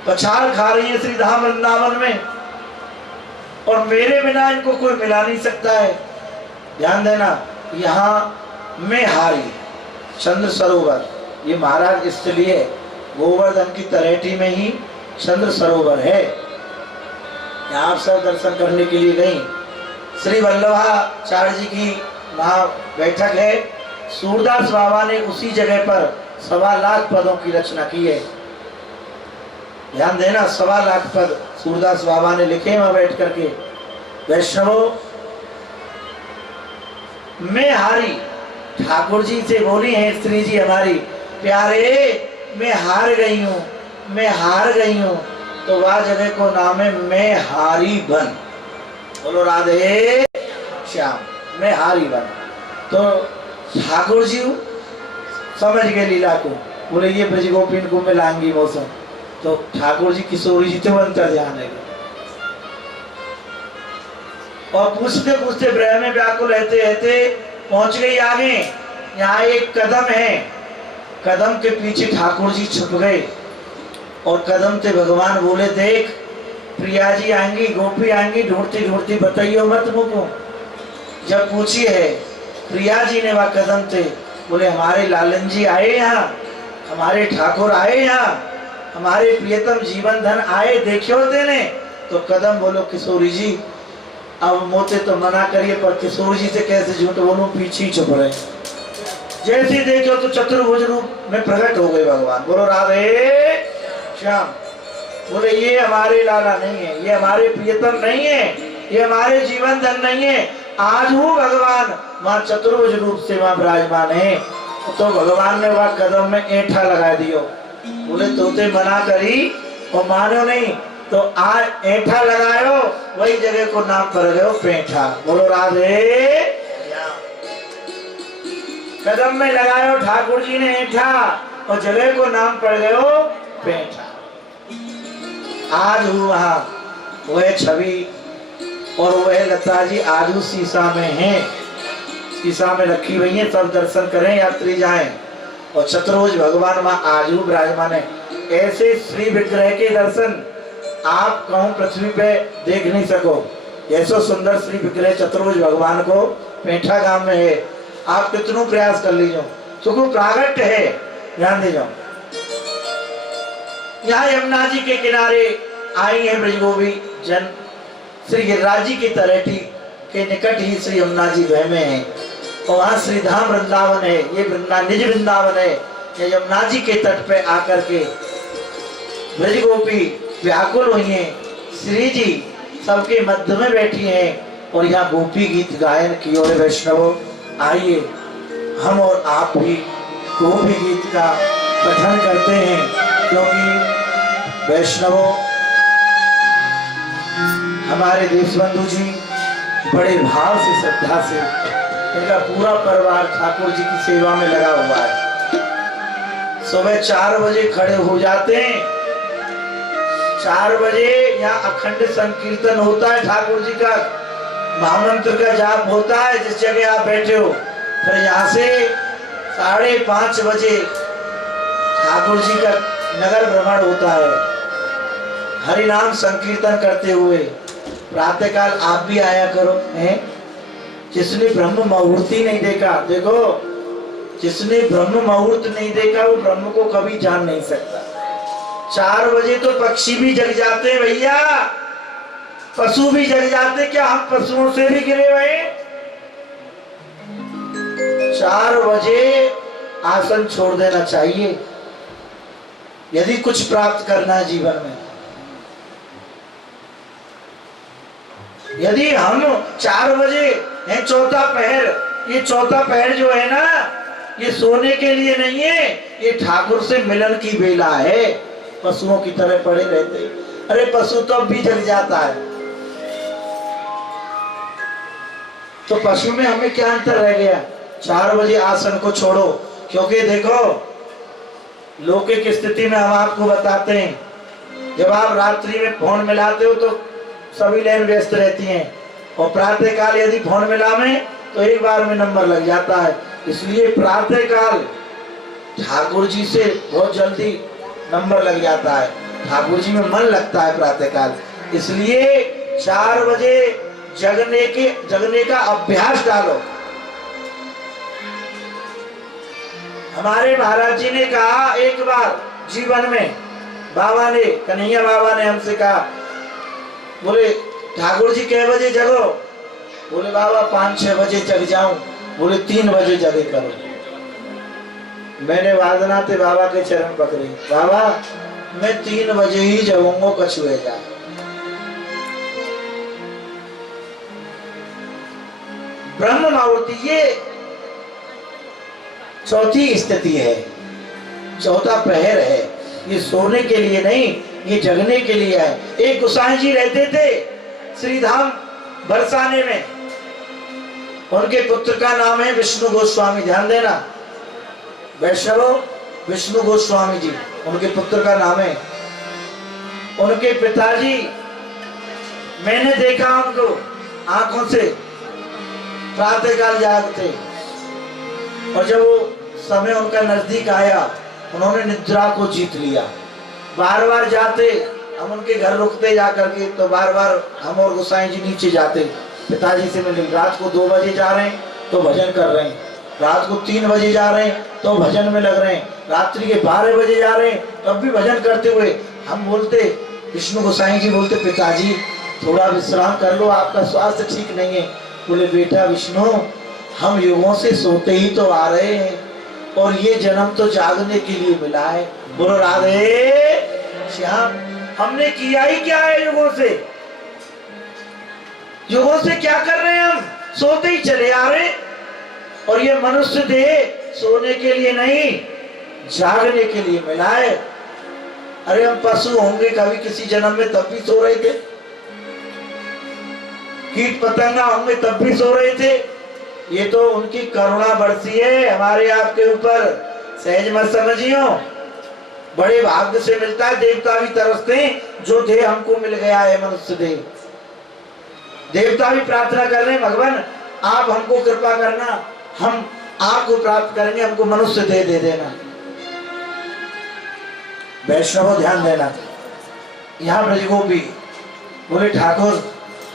पछाड़ खा रही है श्री धाम वृंदावन में, और मेरे बिना इनको कोई मिला नहीं सकता है। ध्यान देना, यहाँ में हारी चंद्र सरोवर, ये महाराज इसलिए गोवर्धन की तलहटी में ही चंद्र सरोवर है, यहाँ सब दर्शन करने के लिए गई। श्री वल्लभाचार्य जी की वहाँ बैठक है, सूरदास बाबा ने उसी जगह पर 1.25 लाख पदों की रचना की है। ध्यान देना, 1.25 लाख पद सूरदास बाबा ने लिखे वहां बैठ करके। वैष्णवों मैं हारी, ठाकुर जी से बोली है स्त्री जी हमारी, प्यारे मैं हार गई हूँ, मैं हार गई हूँ, तो वह जगह को नाम है मैं हारी बन। बोलो राधे श्याम, मैं हारी बना। तो ठाकुर जी समझ गए लीला को, बोले ये ब्रज गोपीन को मिलाएंगी मौसम। तो ठाकुर जी किशोरी जी तो अंतर ध्यान है, और पूछते पूछते ब्रह में व्याकुल रहते रहते पहुंच गई आगे। यहाँ एक कदम है, कदम के पीछे ठाकुर जी छुप गए, और कदम से भगवान बोले देख प्रिया जी आएंगी, गोपी आएंगी, ढूंढती ढूंढती बताइयो मत मुको। जब पूछी है प्रिया जी ने, वह कदम थे बोले हमारे लालन जी आए यहाँ, हमारे ठाकुर आए यहाँ, हमारे प्रियतम जीवन धन आए देखियो देने। तो कदम बोलो किशोरी जी अब मोते तो मना करिए, पर किशोरी जी से कैसे झूठ बोलूं, पीछे ही छुप रहे। जैसे देखो तो चतुर्भुज रूप में प्रकट हो गए भगवान। बोलो राधे श्याम। बोले ये हमारे लाला नहीं है, ये हमारे प्रियतम नहीं है, ये हमारे जीवन धन नहीं है। आज वो भगवान वहां चतुर्भुज रूप से वहां विराजमान है। तो भगवान ने वहां कदम में ऐंठा लगा दियो। बोले तोते मना करी और मानो नहीं, तो आज ऐंठा लगायो, वही जगह को नाम पड़ गयो पेंठा। बोलो राधे। कदम में लगायो ठाकुर जी ने ऐंठा, और जगह को नाम पड़ गयो पेंठा। आज हुआ वह छवि और वह लता जी आज उस शीशा में है, शीशा में रखी हुई है। सब दर्शन करें, यात्री जाएं। और चतुर्भुज भगवान वहां आज विराजमान है। ऐसे श्री विग्रह के दर्शन आप कहूं पृथ्वी पे देख नहीं सको। ऐसा सुंदर श्री विग्रह चतुर्भुज भगवान को पेंठा गांव में है। आप कितनों प्रयास कर लीजिए, सुखो प्रागट है, ध्यान दे जाओ। यहाँ यमुना जी के किनारे आई है ब्रजगोपी जन। श्री गिरिराज जी की तलहटी के निकट ही श्री यमुना जी वह में है, और वहाँ श्री धाम वृंदावन है। ये निज वृंदावन है। ये यमुना जी के तट पे आकर के ब्रजगोपी व्याकुल हुई हैं। श्री जी सबके मध्य में बैठी हैं, और यहाँ गोपी गीत गायन की ओर वैष्णव आइए हम और आप भी गोपी गीत का पठन करते हैं, क्योंकि वैष्णवों हमारे देशबंधु जी बड़े भाव से श्रद्धा से इनका पूरा परिवार ठाकुर जी की सेवा में लगा हुआ है। सुबह 4 बजे खड़े हो जाते हैं। 4 बजे यहाँ अखंड संकीर्तन होता है, ठाकुर जी का महामंत्र का जाप होता है जिस जगह आप बैठे हो। फिर यहाँ से 5:30 बजे ठाकुर जी का नगर भ्रमण होता है, हरि नाम संकीर्तन करते हुए। प्रातःकाल आप भी आया करो हैं। जिसने ब्रह्म मुहूर्ति नहीं देखा, देखो जिसने ब्रह्म मुहूर्त नहीं देखा वो ब्रह्म को कभी जान नहीं सकता। 4 बजे तो पक्षी भी जग जाते हैं भैया, पशु भी जग जाते। क्या हम पशुओं से भी गिरे हुए? 4 बजे आसन छोड़ देना चाहिए यदि कुछ प्राप्त करना है जीवन में। यदि हम 4 बजे है, चौथा पहर, ये चौथा पहर जो है ना, ये सोने के लिए नहीं है, ये ठाकुर से मिलन की बेला है। पशुओं की तरह पड़े रहते। अरे पशु तो अब भी जग जाता है, तो पशु में हमें क्या अंतर रह गया? 4 बजे आसन को छोड़ो, क्योंकि देखो लौकिक स्थिति में हम आपको बताते हैं, जब आप रात्रि में फोन मिलाते हो तो सभी लाइन व्यस्त रहती हैं, और प्रातः काल यदि फोन मिलावे तो एक बार में नंबर लग जाता है। इसलिए प्रातः काल ठाकुर जी से बहुत जल्दी नंबर लग जाता है, ठाकुर जी में मन लगता है प्रातः काल। इसलिए 4 बजे जगने का अभ्यास डालो। हमारे महाराज जी ने कहा एक बार जीवन में, बाबा ने, कन्हैया बाबा ने हमसे कहा, बोले ठाकुर जी कै बजे जगो? बोले बाबा 5-6 बजे जग जाऊं। बोले 3 बजे जगे करो। मैंने वादना थे बाबा के चरण पकड़े, बाबा मैं 3 बजे ही जगूंगा, कछुए जा। ब्रह्म मुहूर्त ये चौथी स्थिति है, चौथा प्रहर है। ये सोने के लिए नहीं, ये जगने के लिए है। एक गोसाई जी रहते थे श्रीधाम बरसाने में, उनके पुत्र का नाम है विष्णु गोस्वामी। ध्यान देना, वैष्णव विष्णु गोस्वामी जी उनके पुत्र का नाम है। उनके पिताजी, मैंने देखा उनको आंखों से, प्रातःकाल जागते, और जब वो समय उनका नजदीक आया उन्होंने निद्रा को जीत लिया। बार बार जाते, हम उनके घर रुकते जाकर के, तो बार बार हम और गोसाई जी नीचे जाते पिताजी से मिलने। रात को 2 बजे जा रहे हैं तो भजन कर रहे हैं, रात को 3 बजे जा रहे हैं तो भजन में लग रहे हैं, रात्रि के 12 बजे जा रहे हैं तब भी भजन करते हुए। हम बोलते, विष्णु गोसाई जी बोलते, पिताजी थोड़ा विश्राम कर लो, आपका स्वास्थ्य ठीक नहीं है। बोले, बेटा विष्णु, हम युगों से सोते ही तो आ रहे हैं और ये जन्म तो जागने के लिए मिला है। बोलो राधे श्याम, हमने किया ही क्या है युगों से? युगों से क्या कर रहे हैं? हम सोते ही चले आ रहे, और ये मनुष्य देह सोने के लिए नहीं, जागने के लिए मिला है। अरे हम पशु होंगे कभी किसी जन्म में तब भी सो रहे थे, कीट पतंगा होंगे तब भी सो रहे थे। ये तो उनकी करुणा बरसी है हमारे आपके ऊपर, सहज मत समझियो। बड़े भाग्य से मिलता है, देवता भी तरसते हैं जो देह हमको मिल गया है, मनुष्य देह। देवता भी प्रार्थना कर रहे हैं, भगवान आप हमको कृपा करना, हम आपको प्राप्त करेंगे, हमको मनुष्य देह दे देना। वैष्णव ध्यान देना, यहाँ ब्रजगोपी बोले, ठाकुर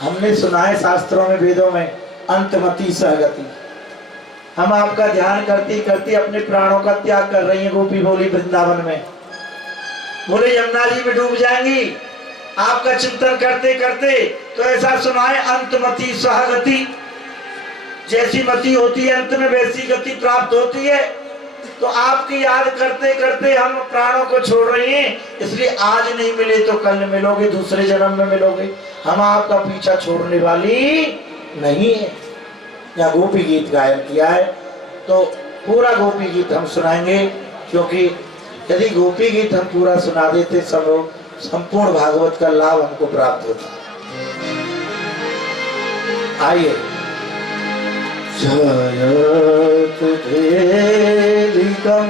हमने सुना है शास्त्रों में, वेदों में, अंतमति सहगति। हम आपका ध्यान करते करते अपने प्राणों का त्याग कर रही हैं। गोपी बोली वृंदावन में, बोले यमुना जी में डूब जाएंगी आपका चिंतन करते करते। तो ऐसा सुना है, अंतमति सहगति, जैसी मति होती है अंत में वैसी गति प्राप्त होती है। तो आपकी याद करते करते हम प्राणों को छोड़ रहे हैं, इसलिए आज नहीं मिले तो कल मिलोगे, दूसरे जन्म में मिलोगे। हम आपका पीछा छोड़ने वाली नहीं है। यहाँ गोपी गीत गायन किया है, तो पूरा गोपी गीत हम सुनाएंगे, क्योंकि यदि गोपी गीत हम पूरा सुना देते सब लोग, संपूर्ण भागवत का लाभ हमको प्राप्त होता। आइए। जयत देविकं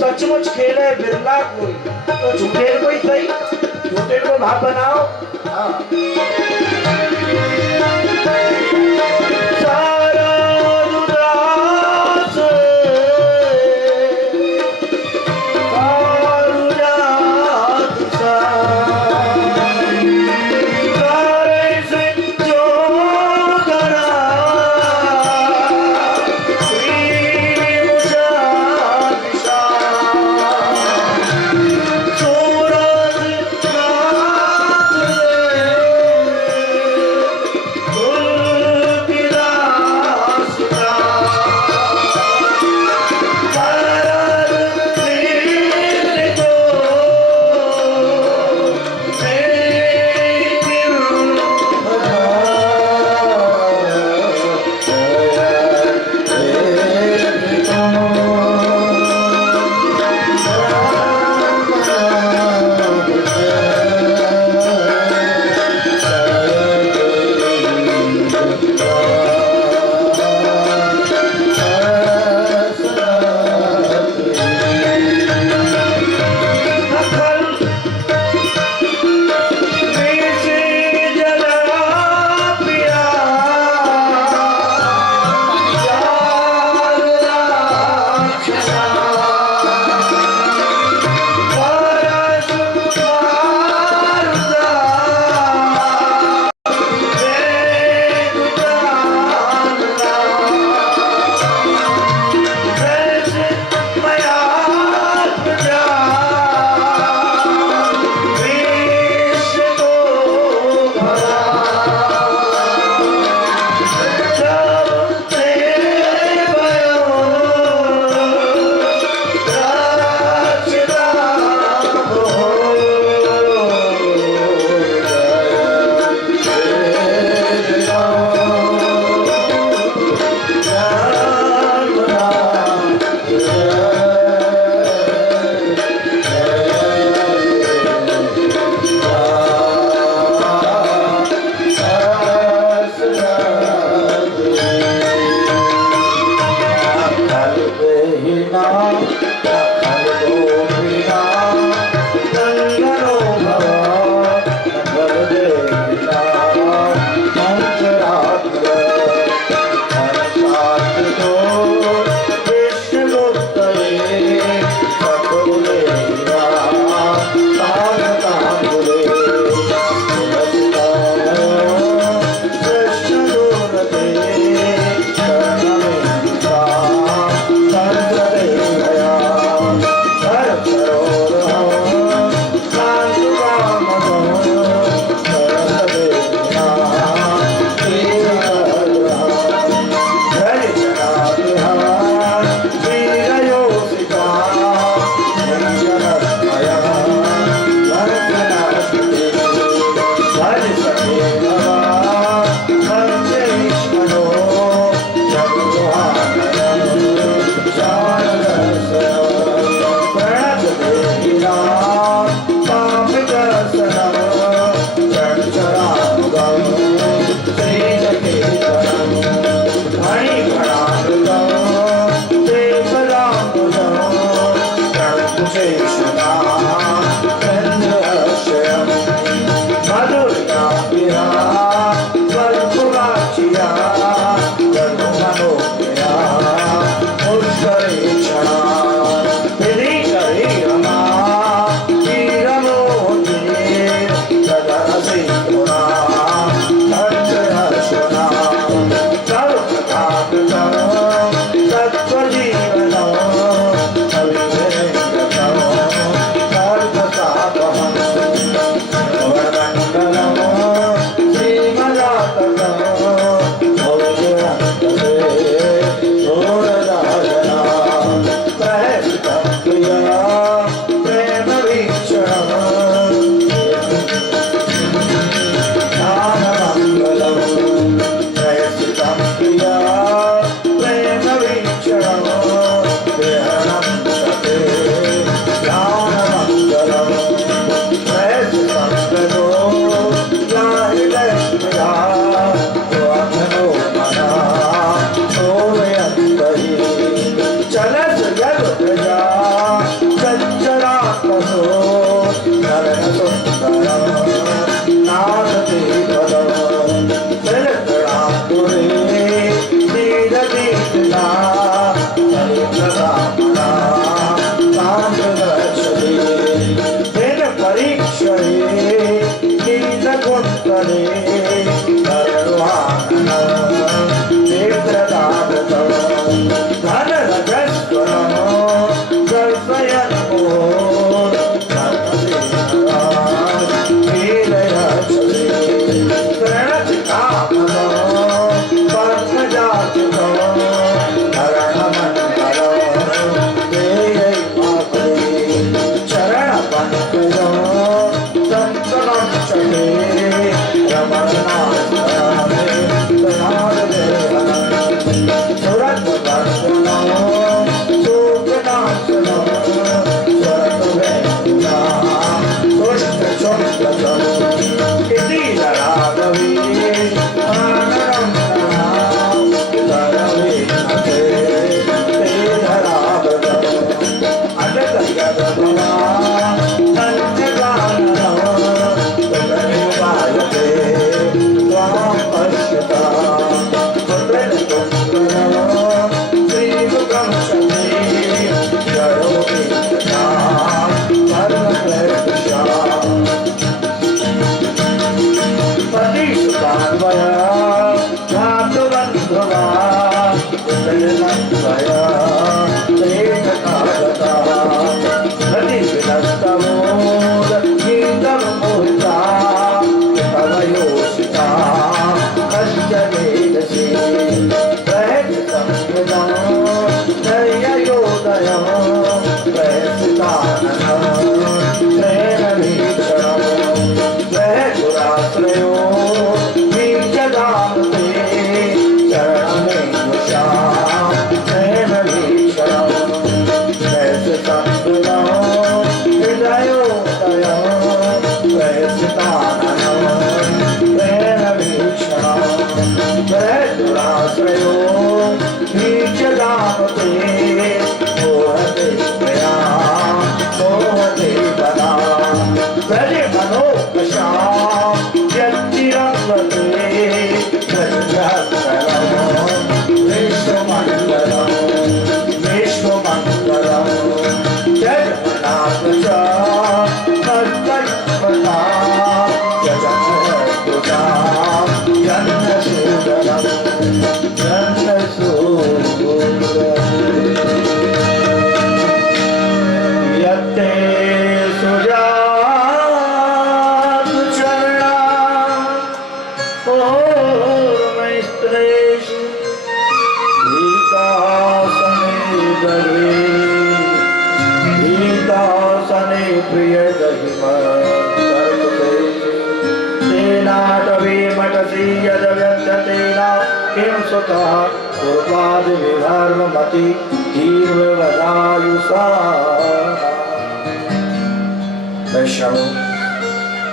सचमुच खेले बिरला कोई, तो झूठे कोई सही, झूठे को भाव बनाओ। सारा उदास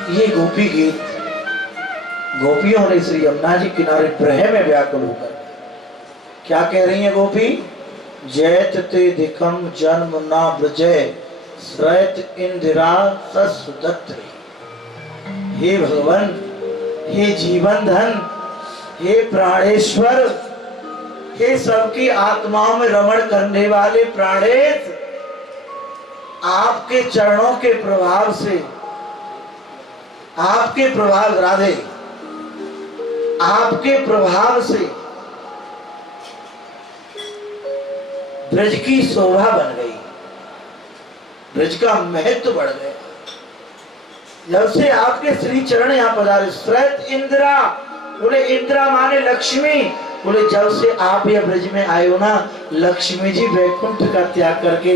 ये गोपी गीत गोपियों ने श्री यमुना जी किनारे प्रह में व्याकुल होकर क्या कह रही है गोपी? जैत ते दिखम जन्म ना ब्रजय श्रैत इंदिरा ससुदत्र। हे भगवान, हे जीवन धन, हे प्राणेश्वर, हे सबकी आत्माओं में रमण करने वाले प्राणेश, आपके चरणों के प्रभाव से, आपके प्रभाव राधे, आपके प्रभाव से ब्रज की शोभा बन गई, ब्रज का महत्व बढ़ गया। जब से आपके श्री चरण यहाँ पधारे, श्रैत इंदिरा, बोले इंदिरा माने लक्ष्मी, बोले जब से आप यह ब्रज में आए हो ना, लक्ष्मी जी वैकुंठ का त्याग करके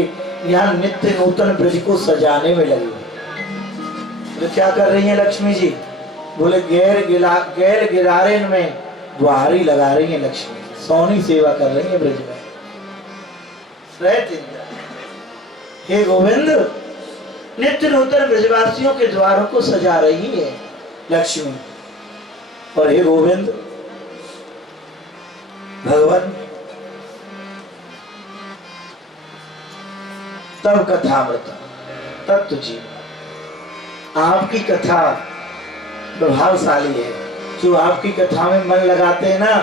यहाँ नित्य नूतन ब्रज को सजाने में लगी। तो क्या कर रही हैं लक्ष्मी जी? बोले गैर गिरारे में बुहारी लगा रही है लक्ष्मी, सोनी सेवा कर रही है ब्रज में। हे गोविंद, नित्य नूतन ब्रजवासियों के द्वारों को सजा रही है लक्ष्मी। और हे गोविंद भगवान, तब कथामृत तत्व जीवन, आपकी कथा प्रभावशाली है। जो आपकी कथा में मन लगाते हैं ना,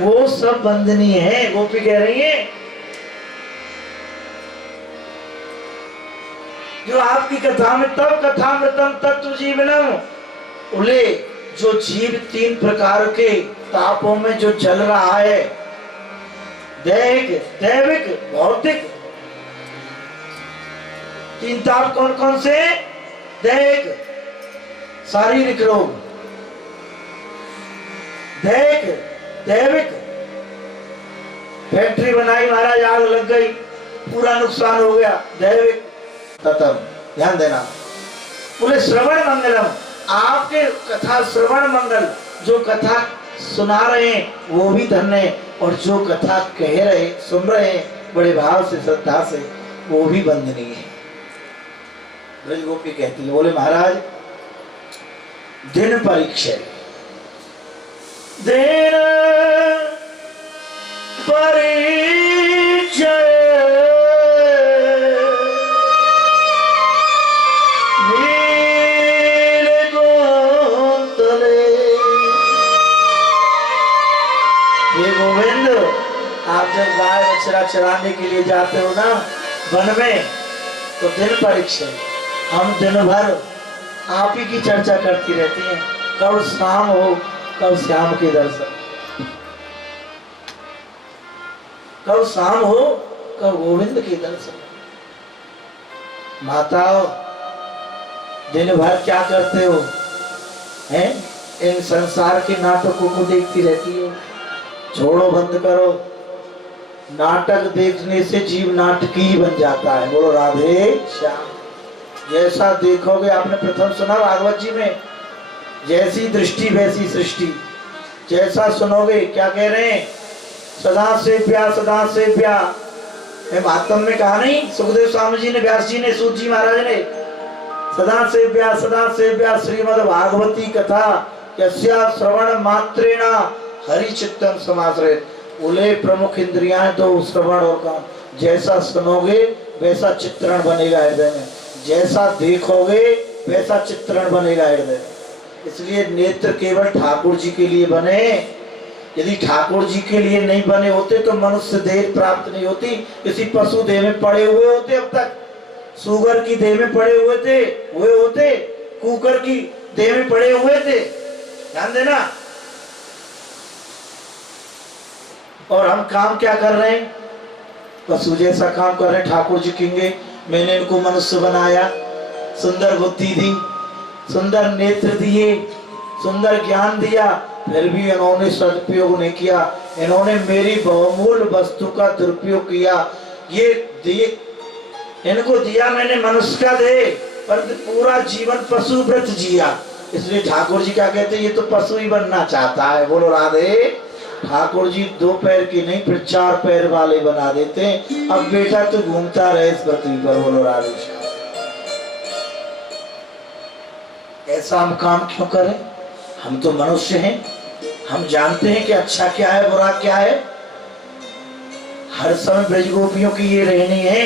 वो सब वंदनीय है। गोपी कह रही है जो आपकी कथा में, तब कथामृतम तत्व जीवनम, बोले जो जीव 3 प्रकार के तापों में जो जल रहा है, दैहिक, दैविक, भौतिक। 3 ताप कौन कौन से? दैहिक, शारीरिक रोग, दैहिक, दैविक। फैक्ट्री बनाई महाराज, आग लग गई, पूरा नुकसान हो गया, दैविक। ततम, ध्यान देना। बोले श्रवण मंगलम, आपके कथा श्रवण मंगल, जो कथा सुना रहे हैं वो भी धन्य है, और जो कथा कह रहे, सुन रहे हैं बड़े भाव से, श्रद्धा से, वो भी वंदनीय है। ब्रज गोपी कहती है, बोले महाराज दिन परीक्षा, दिन परीक्षा आप जब गाय बछड़ा चराने के लिए जाते हो ना वन में, तो दिन परीक्षा, हम दिन भर आप ही की चर्चा करती रहती हैं। कब शाम हो, कब श्याम के दर्शन, कब शाम हो, कब गोविंद के दर्शन। माताओं दिन भर क्या करते हो हैं? इन संसार के नाटकों को देखती रहती हो। छोड़ो, बंद करो। नाटक देखने से जीव नाटकी ही बन जाता है। बोलो राधे श्याम। जैसा देखोगे, आपने प्रथम सुना भागवत जी में, जैसी दृष्टि वैसी सृष्टि। जैसा सुनोगे, क्या कह रहे हैं? सदा सेव्या, सदा सेव्या। महात्म में कहा नहीं, सुखदेव स्वामी जी ने, व्यास जी ने, सूत जी महाराज ने, सदा सेव्या श्रीमद् भागवती कथा यस्या श्रवण मात्रेणा हरि चित्तम समाश्रित। बोले प्रमुख इंद्रियां तो श्रवण और काम। जैसा सुनोगे वैसा चित्रण बनेगा हृदय में, जैसा देखोगे वैसा चित्रण बनेगा हृदय। इसलिए नेत्र केवल ठाकुर जी के लिए बने। यदि ठाकुर जी के लिए नहीं बने होते तो मनुष्य देह प्राप्त नहीं होती, किसी पशु देह में पड़े हुए होते। अब तक सुगर की देह में पड़े हुए होते, कुकर की देह में पड़े हुए थे। ध्यान देना। और हम काम क्या कर रहे हैं? पशु जैसा काम कर रहे हैं। ठाकुर जी कहेंगे मैंने इनको मनुष्य बनाया, सुंदर बुद्धि दी, सुंदर नेत्र दिए, सुंदर ज्ञान दिया, फिर भी इन्होंने सदुपयोग नहीं किया। इन्होंने मेरी बहुमूल्य वस्तु का दुरुपयोग किया। ये दिए, इनको दिया मैंने मनुष्य का दे, पर पूरा जीवन पशु व्रत जिया। इसलिए ठाकुर जी क्या कहते हैं? ये तो पशु ही बनना चाहता है। बोलो राधे। ठाकुर जी 2 पैर की नहीं फिर 4 पैर वाले बना देते हैं। अब बेटा तो घूमता रहे इस पृथ्वी पर। बोलो राधे। ऐसा हम काम क्यों करें? हम तो मनुष्य हैं, हम जानते हैं कि अच्छा क्या है, बुरा क्या है। हर समय ब्रज गोपियों की ये रहनी है।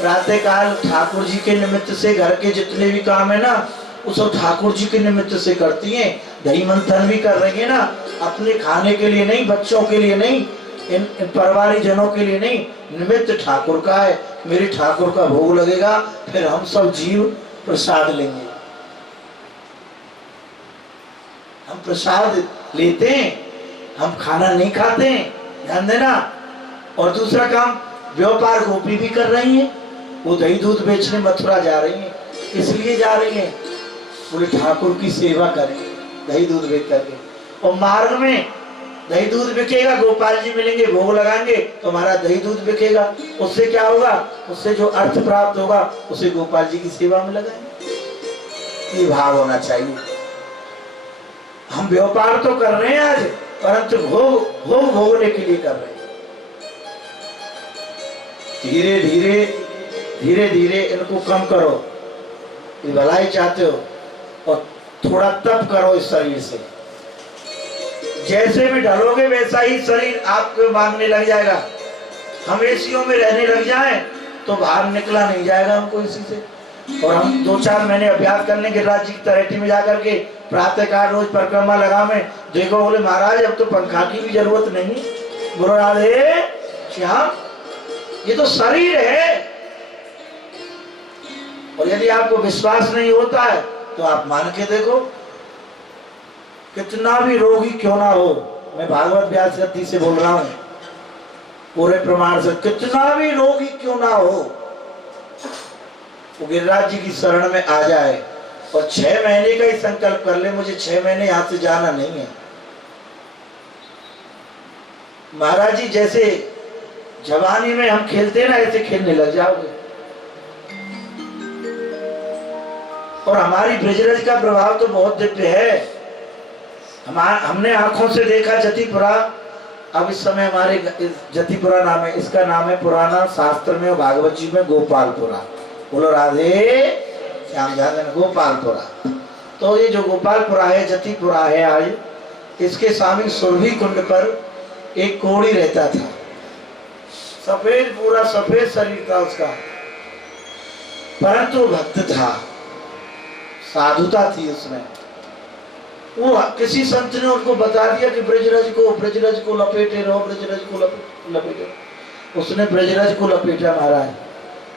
प्रातः काल ठाकुर जी के निमित्त से घर के जितने भी काम है ना, उस ठाकुर जी के निमित्त से करती हैं। दही मंथन भी कर रही है ना, अपने खाने के लिए नहीं, बच्चों के लिए नहीं, इन परिवारी जनों के लिए नहीं, निमित्त ठाकुर का है। मेरे ठाकुर का भोग लगेगा, फिर हम सब जीव प्रसाद लेंगे। हम प्रसाद लेते हैं, हम खाना नहीं खाते हैं। ध्यान देना। और दूसरा काम व्यापार गोपी भी कर रही है। वो दही दूध बेचने मथुरा जा रही है। इसलिए जा रही है, बोले ठाकुर की सेवा करें दही दूध बेच करके। और मार्ग में दही दूध बिकेगा, गोपाल जी मिलेंगे, भोग लगाएंगे तो हमारा दही दूध बिकेगा। उससे क्या होगा? उससे जो अर्थ प्राप्त होगा उसे गोपाल जी की सेवा में लगाएंगे। ये भाव होना चाहिए। हम व्यापार तो कर रहे हैं आज, परंतु भोग भोगने के लिए कर रहे हैं। धीरे धीरे धीरे धीरे इनको कम करो। ये भलाई चाहते हो और थोड़ा तप करो इस शरीर से। जैसे भी ढलोगे वैसा ही शरीर आपको मांगने लग जाएगा। हम एसियों में रहने लग जाएं तो बाहर निकला नहीं जाएगा हमको इसी से। और हम 2-4 महीने अभ्यास कर लें गिरिराज जी की तरेटी में जाकर के, प्रातः काल रोज परिक्रमा लगा में देखो, बोले महाराज अब तो पंखा की भी जरूरत नहीं। बोलो राधे श्याम, ये तो शरीर है। और यदि आपको विश्वास नहीं होता है तो आप मान के देखो, कितना भी रोगी क्यों ना हो, मैं भागवत व्यास गति से बोल रहा हूं पूरे प्रमाण से, कितना भी रोगी क्यों ना हो, वो गिरिराज जी की शरण में आ जाए और 6 महीने का ही संकल्प कर ले, मुझे 6 महीने यहां से जाना नहीं है। महाराज जी जैसे जवानी में हम खेलते ना, ऐसे खेलने लग जाओगे। और हमारी ब्रजरज का प्रभाव तो बहुत दिव्य है। हमने आंखों से देखा जतिपुरा। अब इस समय हमारे जतिपुरा नाम है, इसका नाम है पुराना शास्त्र में भागवत जी में गोपालपुरा। बोलो राधे श्याम, ध्यान देना, गोपालपुरा। तो ये जो गोपालपुरा है, जतिपुरा है आज, इसके स्वामी सुरभि कुंड पर एक कोड़ी रहता था, सफेद, पूरा सफेद शरीर था उसका, परंतु भक्त था, साधुता थी उसमें। वो किसी संत ने उनको बता दिया कि ब्रजरज को लपेटे रहो, ब्रजरज को लपेटे। उसने ब्रजरज को लपेटा महाराज।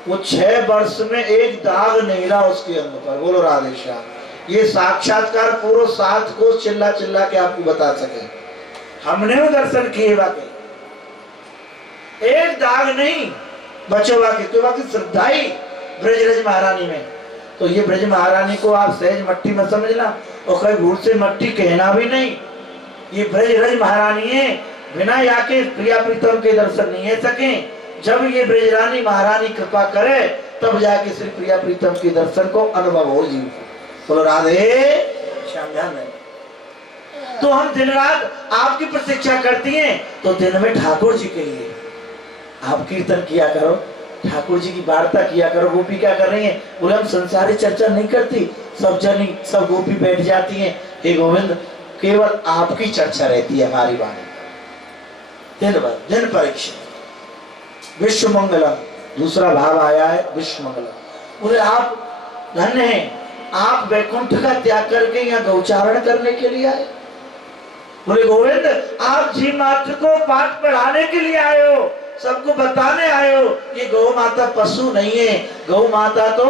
वो 6 वर्ष में एक दाग नहीं रहा उसके अंग पर। बोलो राधे श्याम। ये साक्षात्कार पूरा 7 को चिल्ला चिल्ला के आपको बता सके। हमने वो दर्शन किए वाकई, एक दाग नहीं बचो वाकई, तो वाकई श्रद्धा ही ब्रजरज महारानी में। तो ये ब्रज महारानी को आप सहज मट्टी में समझना, और कहीं भूल से मट्टी कहना भी नहीं। ये ब्रजरज महारानी है, बिना याके प्रिया प्रीतम के दर्शन नहीं है सके। जब ये ब्रजरानी महारानी कृपा करे तब जाके श्री प्रिया प्रीतम के दर्शन को अनुभव हो जी। बोलो राधे श्याम, ध्यान है। तो हम दिन रात आपकी प्रतीक्षा करती हैं, तो दिन में ठाकुर जी के लिए आप कीर्तन किया करो, ठाकुर जी की वार्ता किया करो। गोपी क्या कर रही है? बोले हम संसारी चर्चा नहीं करती, सब जनी सब गोपी बैठ जाती हैं, हे गोविंद केवल आपकी चर्चा रहती है हमारी वाणी। दिन भर दिन परीक्षा, विश्व मंगलम, दूसरा भाव आया है विश्व मंगलम। बोले आप धन्य हैं, आप वैकुंठ का त्याग करके यहाँ गौचारण करने के लिए आए। बोले गोविंद आप जी मात्र को पाठ पढ़ाने के लिए आए हो, सबको बताने आए हो। ये गौ माता पशु नहीं है, गौ माता तो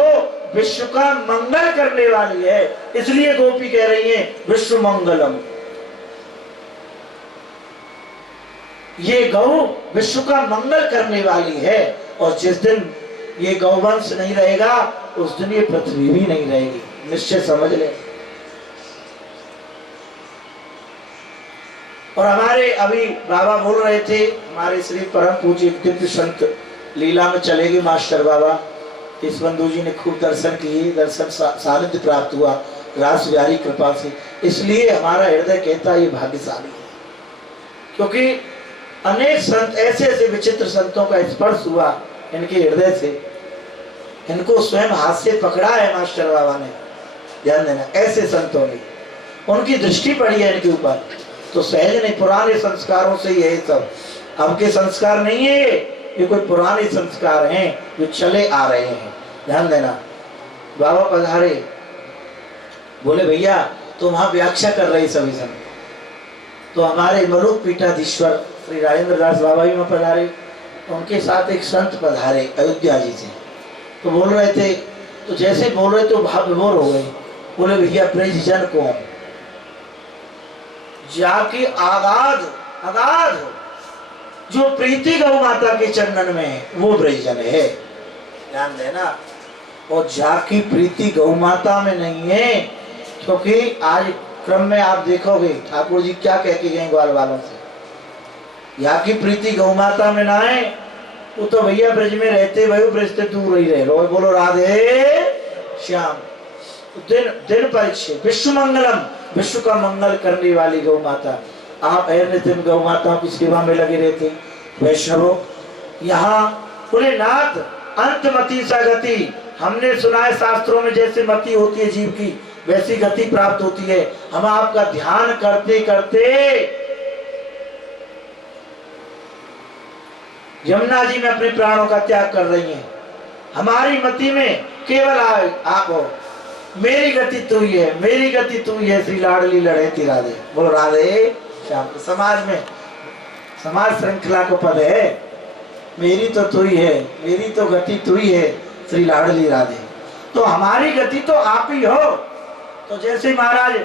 विश्व का मंगल करने वाली है। इसलिए गोपी कह रही है विश्व मंगलम। ये गौ विश्व का मंगल करने वाली है, और जिस दिन ये गौवंश नहीं रहेगा उस दिन ये पृथ्वी भी नहीं रहेगी, निश्चय समझ ले। और हमारे अभी बाबा बोल रहे थे, हमारे श्री परम पूज्य दिव्य संत लीला में चले गए मास्टर बाबा, इस बंधु जी ने खूब दर्शन किए, दर्शन सानिध्य प्राप्त हुआ रास बिहारी कृपा से। इसलिए हमारा हृदय कहता है ये भाग्यशाली है, क्योंकि अनेक संत ऐसे ऐसे विचित्र संतों का स्पर्श हुआ इनके हृदय से, इनको स्वयं हाथ से पकड़ा है मास्टर बाबा ने। ध्यान देना, ऐसे संतों ने उनकी दृष्टि पड़ी है इनके ऊपर, तो सहज नहीं, पुराने संस्कारों से ये सब अब के संस्कार नहीं है, ये कोई पुराने संस्कार हैं जो चले आ रहे हैं। ध्यान देना, बाबा पधारे, बोले भैया तो वहां व्याख्या कर रहे सभी संत, तो हमारे मलुक पीठाधीश्वर श्री राजेंद्र दास बाबा भी वहां पधारे, उनके साथ एक संत पधारे अयोध्या जी से, तो बोल रहे थे, तो जैसे बोल रहे तो भाव विभोर हो गए। बोले भैया ब्रज जन कौन? जाके आगाध अगाध जो प्रीति गौ माता के चरणन में है वो ब्रजजन है। ध्यान देना, और जाकी प्रीति गौ माता में नहीं है, क्योंकि आज क्रम में आप देखोगे ठाकुर जी क्या कह के गए ग्वाल वालों से, यहाँ की प्रीति गौ माता में ना है, वो तो भैया ब्रज में रहते वही ब्रज से दूर ही रहे। बोलो राधे श्याम। दिन दिन परीक्षा विश्व मंगलम, विश्व का मंगल करने वाली गौ माता। आप ऐसे दिन गौ माताओं की सेवा में लगे रहते वैष्णवों। यहाँ बोले नाथ अंतमति सा गति, हमने सुना है शास्त्रों में जैसे मति होती है जीव की वैसी गति प्राप्त होती है। हम आपका ध्यान करते करते यमुना जी में अपने प्राणों का त्याग कर रही हैं। हमारी मति में केवल आप हो। मेरी गति तू ही है, मेरी गति तू ही है, श्री लाडली लड़े ती राधे। बोलो राधे श्याम। समाज में, समाज श्रृंखला को पद है, मेरी तो तू ही है, मेरी तो गति तू ही है, श्री लाडली राधे। तो हमारी गति तो आप ही हो। तो जैसे महाराज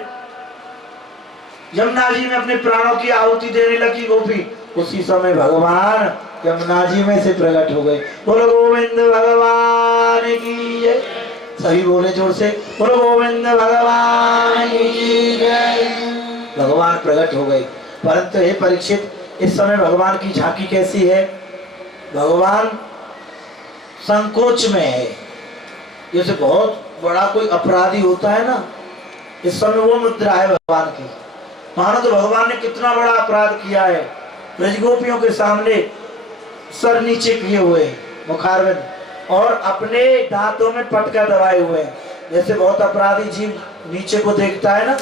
यमुना जी में अपने प्राणों की आहुति देने लगी गोपी, उसी समय भगवान यमुना जी में से प्रकट हो गए। बोलो गोविंद भगवान की जय। सभी बोले जोर से, बोलो गोविंद भगवान की जय। भगवान प्रकट हो गए। परंतु हे परीक्षित, इस समय भगवान की झांकी कैसी है? भगवान संकोच में है। जैसे बहुत बड़ा कोई अपराधी होता है ना, इस समय वो मुद्रा है भगवान की। मानो तो भगवान ने कितना बड़ा अपराध किया है। ब्रजगोपियों के सामने सर नीचे किए हुए, मुखारविंद, और अपने दांतों में पटका दबाए हुए हैं। जैसे बहुत अपराधी जीव नीचे को देखता है ना,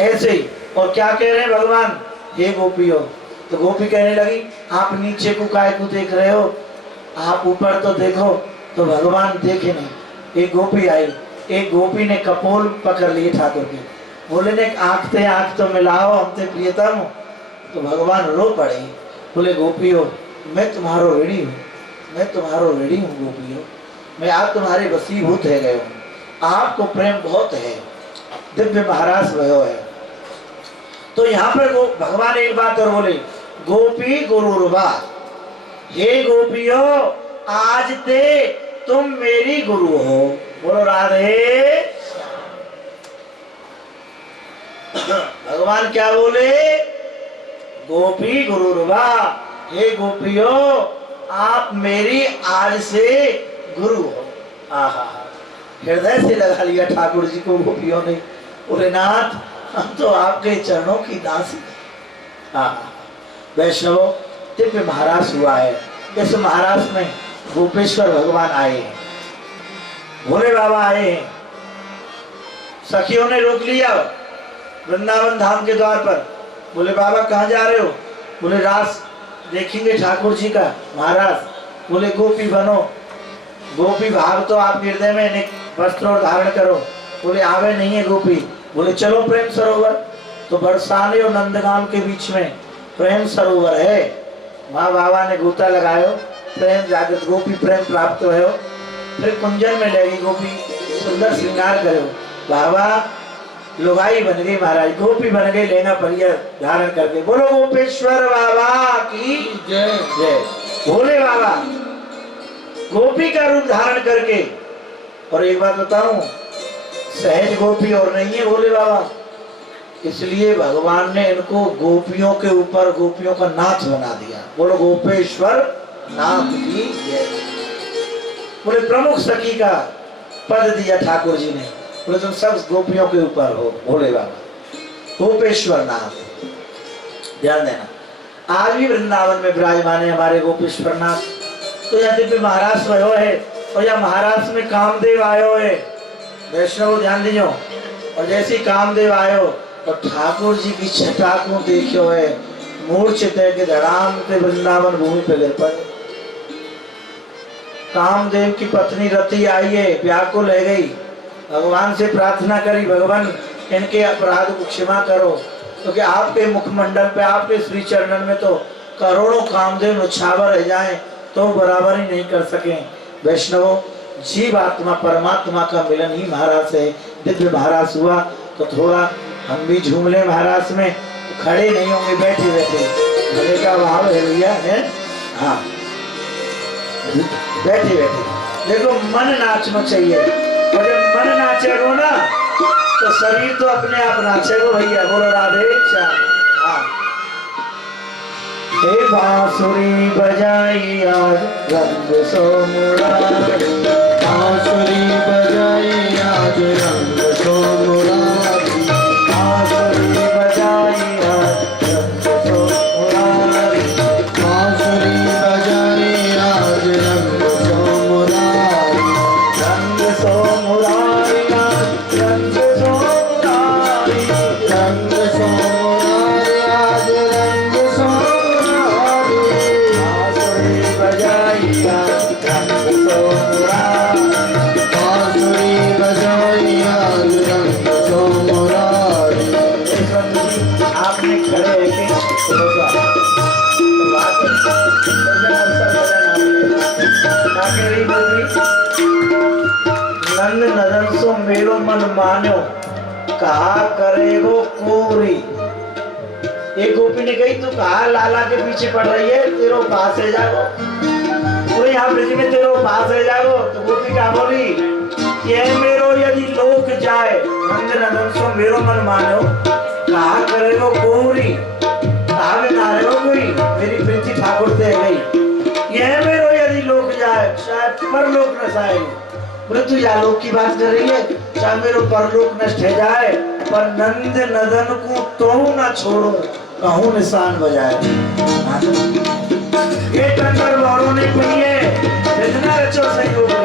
ऐसे ही। और क्या कह रहे हैं भगवान? हे गोपियों। तो गोपी कहने लगी, आप नीचे को काहे को देख रहे हो, आप ऊपर तो देखो। तो भगवान देखे नहीं। एक गोपी आई, एक गोपी ने कपोल पकड़ लिए ठाकुर के, बोले ने आंख तो मिलाओ हमसे प्रियतम। तो भगवान रो पड़े, बोले गोपियों मैं तुम्हारो ऋणी हूँ, मैं तुम्हारो ऋणी हूँ गोपियों, मैं आज तुम्हारे वसीभूत है गए हूँ, आपको प्रेम बहुत है, दिव्य महाराज भयो है। तो यहाँ पर भगवान एक बात और बोले, गोपी गुरुर्वा, हे गोपियों आज ते तुम मेरी गुरु हो। बोलो राधे। भगवान क्या बोले? गोपी गुरुर्वा, हे गोपियों आप मेरी आज से गुरु हो। आहा, हृदय से लगा लिया ठाकुर जी को गोपियों ने। बोले नाथ हम तो आपके चरणों की दासी। वैष्णव दिव्य महाराज हुआ है। इस महाराज में गोपेश्वर भगवान आए हैं, भोले बाबा आए हैं। सखियों ने रोक लिया वृंदावन धाम के द्वार पर। बोले बाबा कहाँ जा रहे हो? बोले रास देखेंगे ठाकुर जी का। महाराज बोले गोपी बनो, गोपी भाव तो आप हृदय में अनेक वस्त्र धारण करो। बोले आवे नहीं है गोपी। बोले चलो प्रेम सरोवर। तो बरसाने और नंदगांव के बीच में प्रेम सरोवर है। माँ बाबा ने गोता लगायो, प्रेम जागृत, गोपी प्रेम प्राप्त हो। फिर कुंजन में लेगी गोपी, सुंदर श्रृंगार करो। बाबा लुगाई बन गई महाराज, गोपी बन गई लेना परिया धारण करके। बोलो गोपेश्वर बाबा की जय जय। भोले बाबा गोपी का रूप धारण करके। और एक बात बताऊं, सहज गोपी और नहीं है भोले बाबा, इसलिए भगवान ने इनको गोपियों के ऊपर गोपियों का नाथ बना दिया। बोलो गोपेश्वर नाथ की जय। बोले प्रमुख सखी का पद दिया ठाकुर जी ने। बोले तुम सब गोपियों के ऊपर हो भोले बाबा, गोपेश्वर नाथ। ध्यान देना, आज भी वृंदावन में विराजमान है हमारे गोपेश्वर नाथ। तो यहाँ दिव्य महाराज भयो है, और यहाँ महाराज में कामदेव आयो है। वैष्णव ध्यान दीजियो। और जैसे कामदेव आयो तो ठाकुर जी की छटा को देखियो है, मूर्छित है कि धड़ाम के वृंदावन भूमि पे गिर पड़े। कामदेव की पत्नी रति आई है, व्याकुल है गई, भगवान से प्रार्थना करी, भगवान इनके अपराध को क्षमा करो, क्योंकि आपके मुखमंडल पे, आपके श्री चरणन में तो करोड़ों कामदेव नुछावर रह जाएं तो बराबर ही नहीं कर सके। वैष्णवों, जीव आत्मा परमात्मा का मिलन ही महाराज से दिव्य महाराज हुआ। तो थोड़ा हम भी झूम ले महाराज में, तो खड़े नहीं होंगे, बैठे बैठे भले का भाव है भैया है। हाँ बैठे बैठे देखो, मन नाचना चाहिए, और जब मन नाचेगो ना तो शरीर तो अपने आप नाचेगो भैया। बोलो राधे श्याम। हाँ, हे बांसुरी बजाई आज रंग सो मुरारी, बांसुरी बजाई आज रंग सो मुरारी, बांसुरी बजाई आज रंग सो मुरारी, बांसुरी बजाई आज रंग सो मुरारी, रंग सो मुरारी आज रंग सो मुरारी, रंग सो मुरारी आज रंग सो बजाई आज रंग सो मुरारी, होगा तो बात नंद नदन सो मेरो मन मान्यो कहा करेगो कोरी। एक गोपी ने कही तू कहा लाला के पीछे पड़ रही है, तेरो पास है जागो, तो यहाँ ब्रज में तेरो पास है जागो। तो गोपी क्या बोली, ये मेरो यदि लोक जाए नंद नदन सो मेरो मन मानो कहा करेगो कोरी, कहा में ना रहेगो कोई, मेरी प्रीति ठाकुर से गई। यह मेरो यदि लोक जाए शायद परलोक न जाए, मृत्यु या लोक की बात कर रही है, चाहे मेरो परलोक नष्ट है जाए पर नंद नदन को तो न छोड़ो कहूँ निशान बजाए। ये टंडर वालों ने कहिए इतना रचो सही हो गई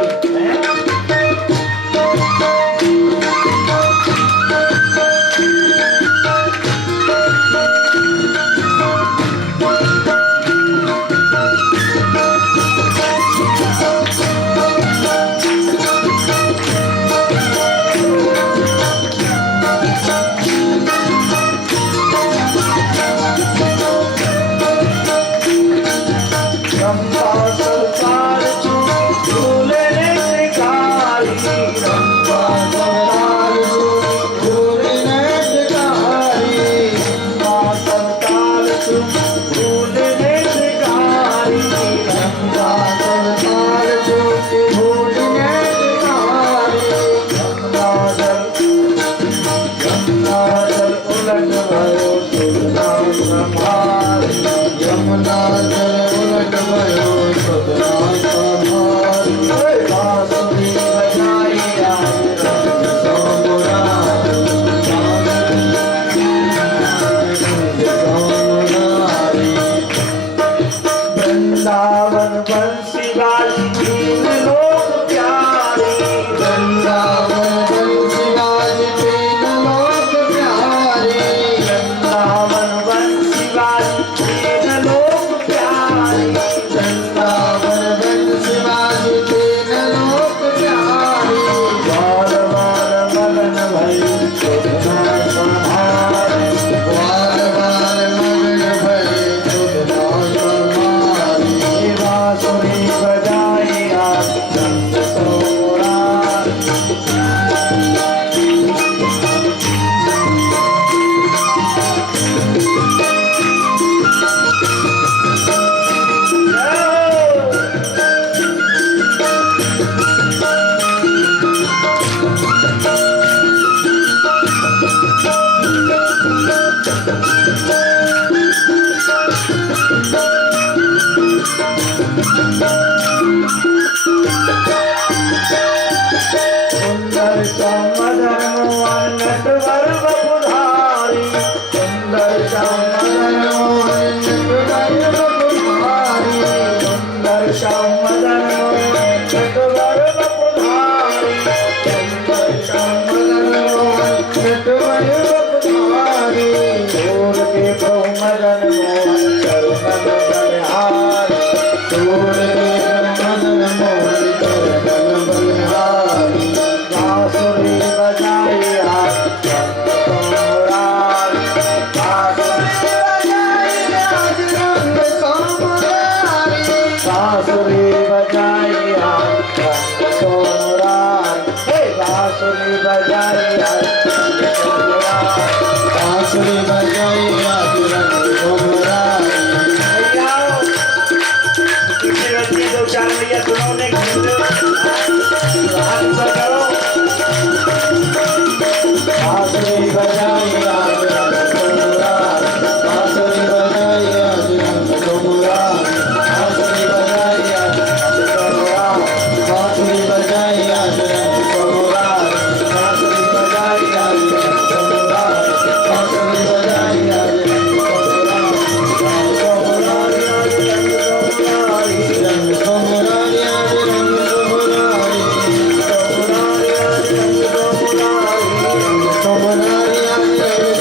Somarari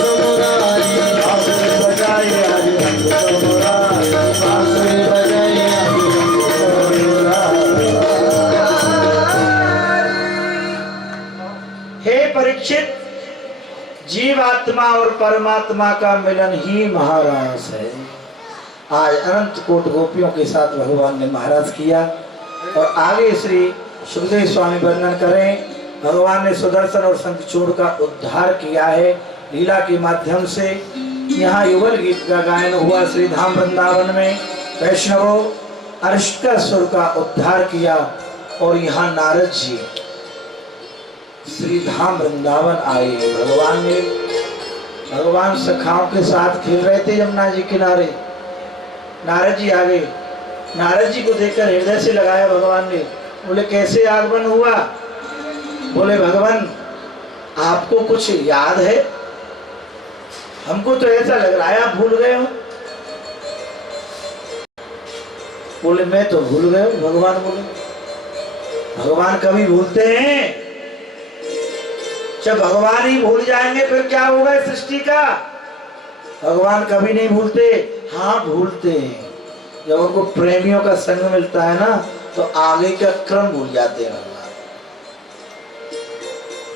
जीवात्मा और परमात्मा का मिलन ही महारास है। आज अनंत कोट गोपियों के साथ भगवान ने महाराज किया। और आगे श्री सुखदेव स्वामी वर्णन करें, भगवान ने सुदर्शन और शंखचूड़ का उद्धार किया है लीला के माध्यम से। यहाँ युगल गीत का गायन हुआ श्री धाम वृंदावन में। वैष्णवों, अरिष्टासुर का उद्धार किया। और यहाँ नारद जी श्री धाम वृंदावन आए। भगवान सखाओं के साथ खेल रहे थे यमुना जी किनारे। नारद जी आ गए। नारद जी को देखकर हृदय से लगाया भगवान ने। बोले कैसे आगमन हुआ? बोले भगवान आपको कुछ याद है? हमको तो ऐसा लग रहा है आप भूल गए हो। बोले मैं तो भूल गए हूं। भगवान बोले भगवान कभी भूलते हैं? जब भगवान ही भूल जाएंगे फिर क्या होगा इस सृष्टि का? भगवान कभी नहीं भूलते। हाँ भूलते हैं। जब उनको प्रेमियों का संग मिलता है ना तो आगे का क्रम भूल जाते हैं भगवान।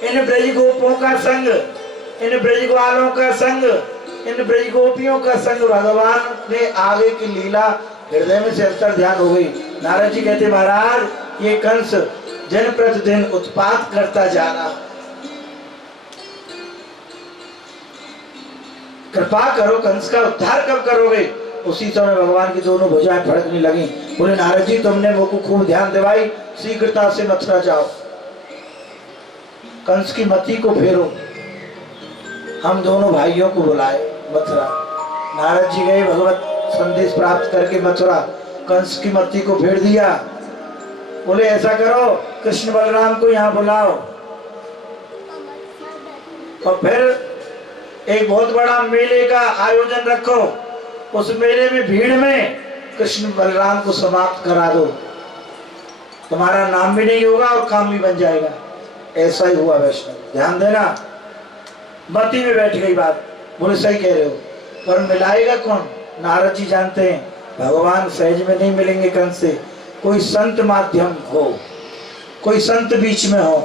इन ब्रज गोपों का संग, इन ब्रज ग्वालों का संग, इन ब्रज गोपियों का संग भगवान ने आगे की लीला हृदय में से अंतर ध्यान हो गई। नारद जी कहते महाराज ये कंस दिन प्रतिदिन उत्पात करता जा रहा, कृपा करो, कंस का उद्धार कब करोगे? उसी समय भगवान की दोनों भुजाएं फड़कने लगी। बोले नारद जी तुमने मुझको खूब ध्यान दिवाई, शीघ्रता से मथुरा जाओ, कंस की मति को फेरो। हम दोनों भाइयों को बुलाए मथुरा। नारद जी गए, भगवत संदेश प्राप्त करके मथुरा, कंस की मति को फेर दिया। बोले ऐसा करो कृष्ण बलराम को यहाँ बुलाओ और फिर एक बहुत बड़ा मेले का आयोजन रखो। उस मेले में भीड़ में कृष्ण बलराम को समाप्त करा दो, तुम्हारा नाम भी नहीं होगा और काम भी बन जाएगा। ऐसा ही हुआ वैष्णव, ध्यान देना। मती में बैठ गई बात। बोले सही कह रहे हो, पर मिलाएगा कौन? नारद जी जानते हैं भगवान सहज में नहीं मिलेंगे कंस से। कोई संत माध्यम हो, कोई संत बीच में हो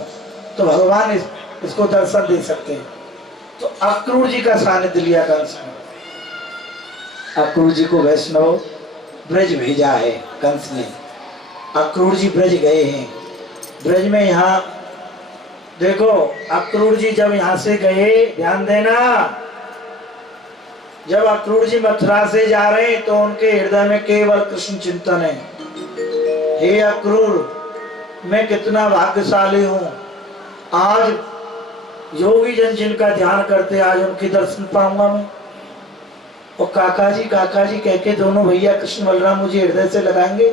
तो भगवान इसको दर्शन दे सकते हैं। तो अक्रूर जी का सानिध्य लिया कंस ने। अक्रूर जी को वैष्णव ब्रज भेजा है कंस ने। अक्रूर जी ब्रज गए हैं। ब्रज में यहाँ देखो, अक्रूर जी जब यहाँ से गए, ध्यान देना, जब अक्रूर जी मथुरा से जा रहे हैं तो उनके हृदय में केवल कृष्ण चिंतन है। हे अक्रूर, मैं कितना भाग्यशाली हूँ, आज योगी जन जिनका ध्यान करते आज उनके दर्शन पाऊंगा मैं। और काका जी कह के दोनों भैया कृष्ण बलराम मुझे हृदय से लगाएंगे।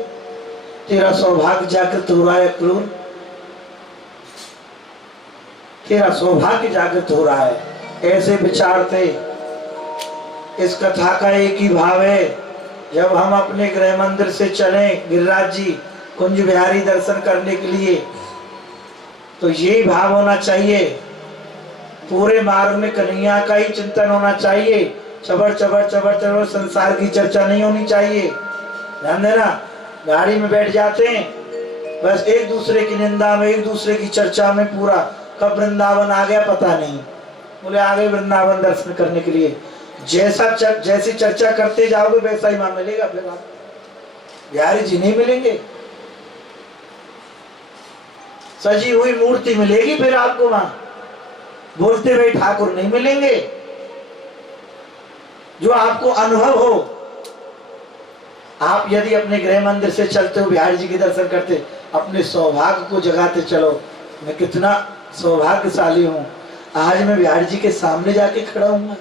तेरा सौभाग्य जागृत हो रहा है अक्रूर, तेरा सौभाग्य जागृत हो रहा है। ऐसे विचार थे। इस कथा का एक ही भाव है, जब हम अपने गृह मंदिर से चलें गिरिराज जी कुंज बिहारी दर्शन करने के लिए, तो यही भाव होना चाहिए। पूरे मार्ग में कन्हैया का ही चिंतन होना चाहिए। चबर चबर चबर चबर संसार की चर्चा नहीं होनी चाहिए। ध्यान देना, गाड़ी में बैठ जाते हैं बस एक दूसरे की निंदा में, एक दूसरे की चर्चा में, पूरा कब वृंदावन आ गया पता नहीं। बोले आ गए वृंदावन दर्शन करने के लिए। जैसी चर्चा करते जाओगे वैसा ही वहां मिलेगा। फिर आप बिहारी जी नहीं मिलेंगे, सजी हुई मूर्ति मिलेगी। फिर आपको वहां बोलते हुए ठाकुर नहीं मिलेंगे, जो आपको अनुभव हो। आप यदि अपने गृह मंदिर से चलते हो, बिहारी जी के दर्शन करते, अपने सौभाग्य को जगाते चलो। मैं कितना सौभाग्यशाली हूँ, आज मैं बिहारी जी के सामने जाके खड़ा हूँ,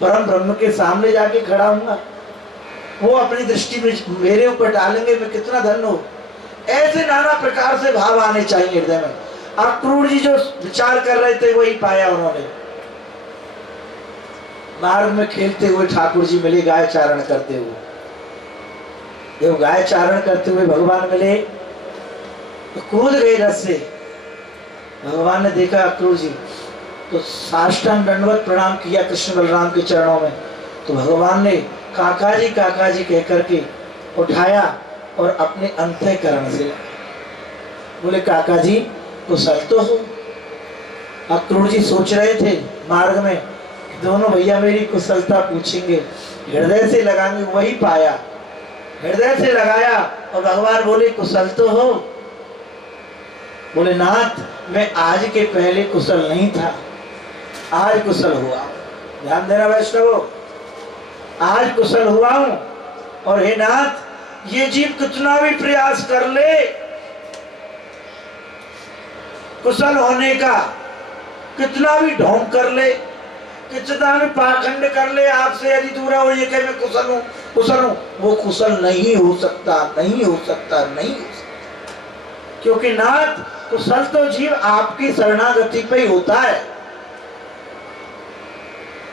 परम ब्रह्म के सामने जाके खड़ा हूँ। वो अपनी दृष्टि में मेरे ऊपर डालेंगे, मैं कितना धन्य हूँ। ऐसे नाना प्रकार से भाव आने चाहिए हृदय में। अक्रूर जी जो विचार कर रहे थे वही पाया उन्होंने। मार्ग में खेलते हुए ठाकुर जी मिले, गाय चारण करते हुए। जब गाय चारण करते हुए भगवान मिले तो कूद गए रथ से। भगवान ने देखा अक्रूर जी तो साष्टांग दंडवत प्रणाम किया कृष्ण बलराम के चरणों में। तो भगवान ने काका जी कह करके उठाया और अपने अंतःकरण से बोले काका जी कुशल तो हो। अक्रूर जी सोच रहे थे मार्ग में, दोनों भैया मेरी कुशलता पूछेंगे, हृदय से लगाएंगे। वही पाया, हृदय से लगाया और भगवान बोले कुशल तो हो? बोले नाथ मैं आज के पहले कुशल नहीं था, आज कुशल हुआ। ध्यान देना वैष्णवों, आज कुशल हुआ हूं। और हे नाथ ये जीव कितना भी प्रयास कर ले कुशल होने का, कितना भी ढोंग कर ले, कितना भी पाखंड कर ले, आपसे यदि दूर हो ये कहे मैं कुशल हूं कुशल हूं, वो कुशल नहीं हो सकता, नहीं हो सकता, नहीं हो सकता। क्योंकि नाथ कुशल तो जीव आपकी शरणागति पे ही होता है।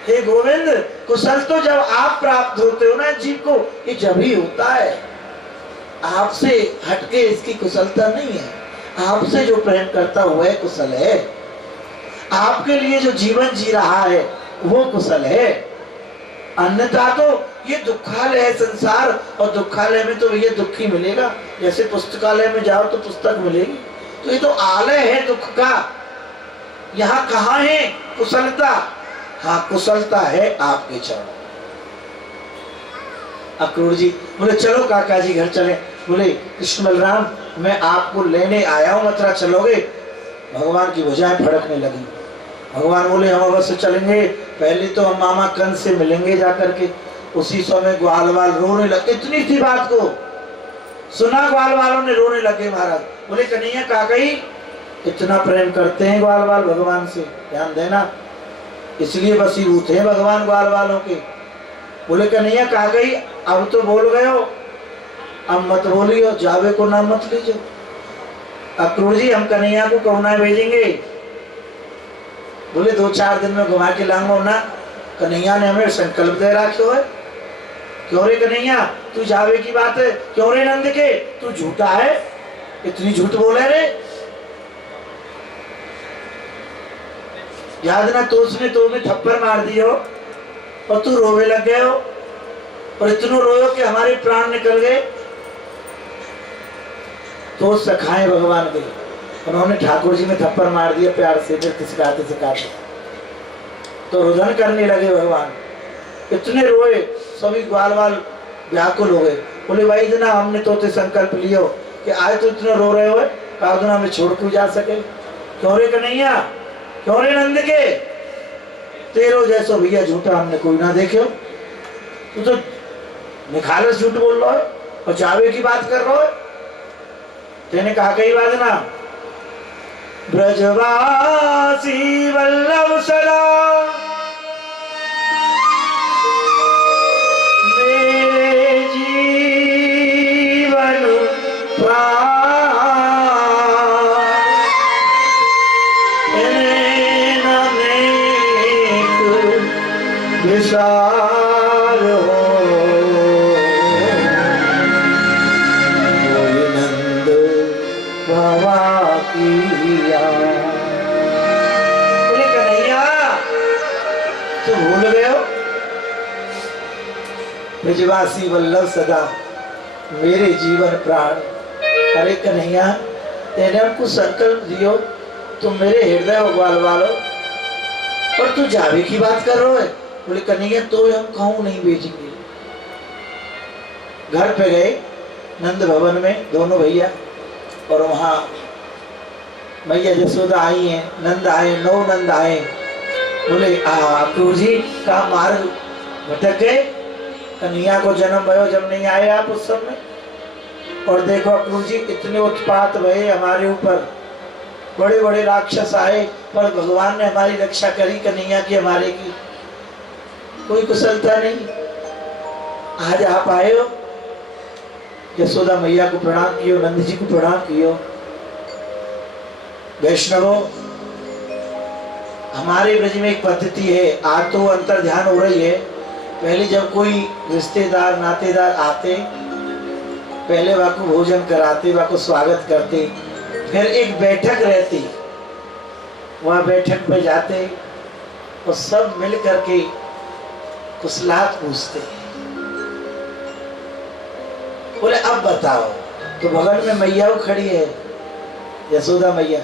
हे गोविंद कुशल तो जब आप प्राप्त होते हो ना जीव को, ये जब ही होता है। आपसे हटके इसकी कुशलता नहीं है। आपसे जो प्रेम करता हुआ है कुशल है, आपके लिए जो जीवन जी रहा है वो कुशल है। अन्यथा तो ये दुखालय है संसार, और दुखालय में तो ये दुख ही मिलेगा। जैसे पुस्तकालय में जाओ तो पुस्तक मिलेगी, तो ये तो आलय है दुख का। यहाँ कहाँ है कुशलता? हाँ कुशलता है आपके चरणों। अक्रूर जी बोले चलो काका जी घर चले। बोले कृष्ण बलराम मैं आपको लेने आया हूं, मथुरा चलोगे? भगवान की भुजाएं फड़कने लगी। भगवान बोले हम अवश्य चलेंगे, पहले तो हम मामा कंस से मिलेंगे जाकर के। उसी समय ग्वाल वाल रोने लगे, इतनी सी बात को सुना ग्वाल वालों ने रोने लगे। महाराज बोले कन्हैया काकई इतना प्रेम करते हैं ग्वाल वाल भगवान से, ध्यान देना, इसलिए वशीभूत है भगवान ग्वाल वालों के। बोले कन्हैया काकई अब तो बोल गए हो, अब मत बोलियो, जावे को नाम मत लीजिए। अक्रूर जी हम कन्हैया को कहुना भेजेंगे। बोले 2-4 दिन में घुमा के लाऊंगा ना। कन्हैया ने हमें संकल्प दे रखो है। क्यों रे कन्हैया तू जावे की बात है? क्यों रे नंद के तू झूठा है, इतनी झूठ बोले रे? याद ना तो उसने तो में थप्पड़ मार दियो और तू रोवे लग गए हो, और इतना रोयो कि हमारे प्राण निकल गए। तो सखाए भगवान के, उन्होंने ठाकुर जी में थप्पड़ मार दिया प्यार से, फिर सिखाते सिखाते तो रुदन करने लगे भगवान। इतने रोए, सभी ग्वाल वाल व्याकुल हो गए। बोले भाई जना हमने तोते संकल्प लियो कि आज तो इतना रो रहे हो, कादुना में छोड़ क्यों जा सके? क्यों रे कन्हैया, क्यों रे नंद के? तेरो जैसो भैया झूठा हमने कोई ना देखे। तू तो निखालस झूठ बोल रहा है और चावे की बात कर रहा है। तेने कहा कई बात ना, ब्रजवासी वल्लभ सदा मेरे जीवन प्राण, इन्हें अनेक विसार हो, कोई नंद बाबा किया। बोले कन्हैया तुम भूल गए हो, ब्रजवासी वल्लभ सदा मेरे जीवन प्राण। अरे कन्हैया तेने हमको संकल्प दियो, तुम मेरे हृदय उबाल वालो, और तू जावे की बात कर रहे हो। बोले कन्हैया तो हम कहूं नहीं भेजेंगे। घर पे गए नंद भवन में दोनों भैया, और वहां मैया यशोदा आई हैं, नंद आए, 9 नंद आए। बोले अक्रूर जी का मार्ग भटक गए, कन्हैया को जन्म भयो जब नहीं आए आप उस समय। और देखो अक्रूर जी इतने उत्पात भये हमारे ऊपर, बड़े बड़े राक्षस आए, पर भगवान ने हमारी रक्षा करी कन्हैया की, हमारे की कोई कुशलता नहीं। आज आप आए हो, यशोदा मैया को प्रणाम कियो, नंद जी को प्रणाम कियो। वैष्णवों हमारे ब्रज में एक पद्धति है, आज तो अंतर ध्यान हो रही है। पहले जब कोई रिश्तेदार नातेदार आते, पहले वह को भोजन कराते, वह को स्वागत करते, फिर एक बैठक रहती, वह बैठक पे जाते और सब मिल करके कुशलात पूछते। बोले अब बताओ, तो बगल में मैया खड़ी है यशोदा मैया।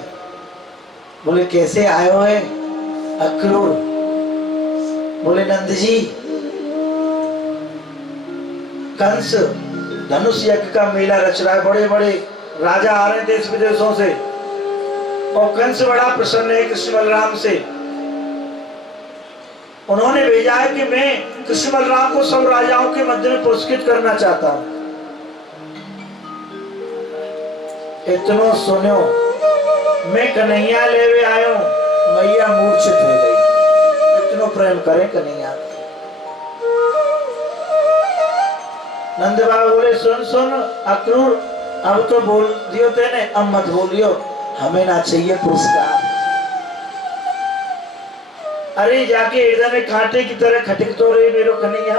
बोले कैसे आए हो है अक्रूर? बोले नंद जी, कंस धनुष यज्ञ का मेला रच रहा है, बड़े बड़े राजा आ रहे हैं देश विदेशों से, और कंस बड़ा प्रसन्न है कृष्ण बलराम से। उन्होंने भेजा है कि मैं कृष्ण बलराम को सब राजाओं के मध्य में पुरस्कृत करना चाहता हूं। इतनो सुनो, मैं कन्हैया लेवे आयो, मैया मूर्छित हो गई। इतनो प्रेम करे कन्हैया। नंद बाबा बोले सुन सुन अक्रूर, अब तो बोल दियो तेने, अब मत बोलियो, हमें ना चाहिए पुरस्कार। अरे जाके हृदय में कांटे की तरह खटक तो रही मेरे कन्हैया,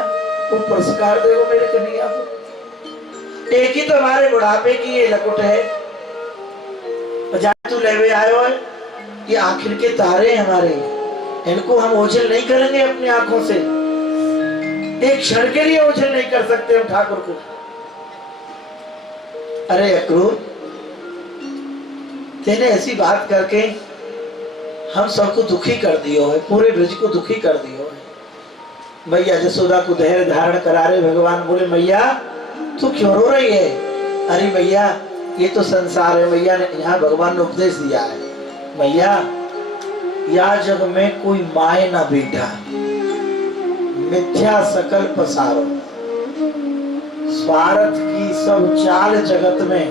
वो पुरस्कार देवो मेरे कन्हैया को। एक ही तो हमारे बुढ़ापे की ये लकुट है, तू लेवे आयो है, ये आखिर के तारे हमारे, इनको हम ओझल नहीं करेंगे अपनी आंखों से, एक क्षण के लिए ओझल नहीं कर सकते हम ठाकुर को। अरे अक्रूर, तेने ऐसी बात करके हम सबको दुखी कर दियो है, पूरे ब्रज को दुखी कर दियो है। मैया जसोदा को धैर्य धारण करा रहे भगवान। बोले मैया तू क्यों रो रही है? अरे मैया ये तो संसार है। मैया ने यहाँ भगवान ने उपदेश दिया है, मैया या जग में कोई माए ना बेटा, मिथ्या सकल पसारो, स्वार्थ की सब चाल जगत में,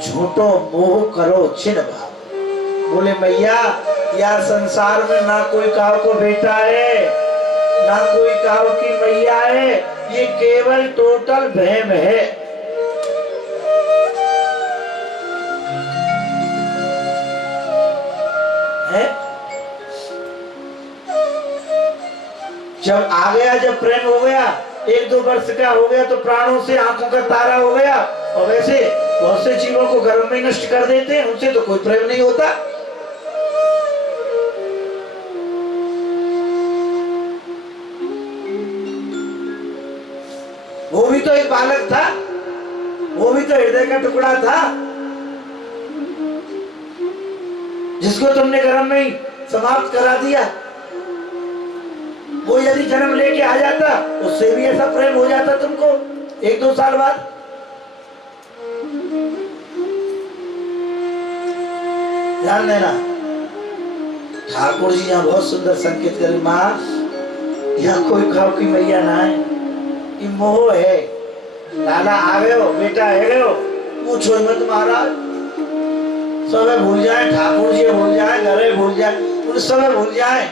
झूठो मोह करो छिन भाव। बोले मैया यार संसार में ना कोई काव को बेटा है, ना कोई काव की मैया है, ये केवल टोटल वहम है। जब आ गया, जब प्रेम हो गया, 1-2 वर्ष का हो गया तो प्राणों से आंखों का तारा हो गया। और वैसे बहुत से जीवों को गर्भ में नष्ट कर देते हैं, उनसे तो कोई प्रेम नहीं होता। वो भी तो एक बालक था, वो भी तो हृदय का टुकड़ा था, जिसको तुमने गर्भ में ही समाप्त करा दिया। वो यदि जन्म लेके आ जाता, उससे भी ऐसा प्रेम हो जाता तुमको 1-2 साल बाद। ध्यान देना, ठाकुर जी यहाँ बहुत सुंदर संकेत करे, माँ यहाँ कोई खाओ की मैया ना है, ये मोह है। लाला आ गए हो, बेटा है गए हो, पूछो मत महाराज, सब भूल जाए, ठाकुर जी भूल जाए, घरे भूल जाए, उन सब भूल जाए,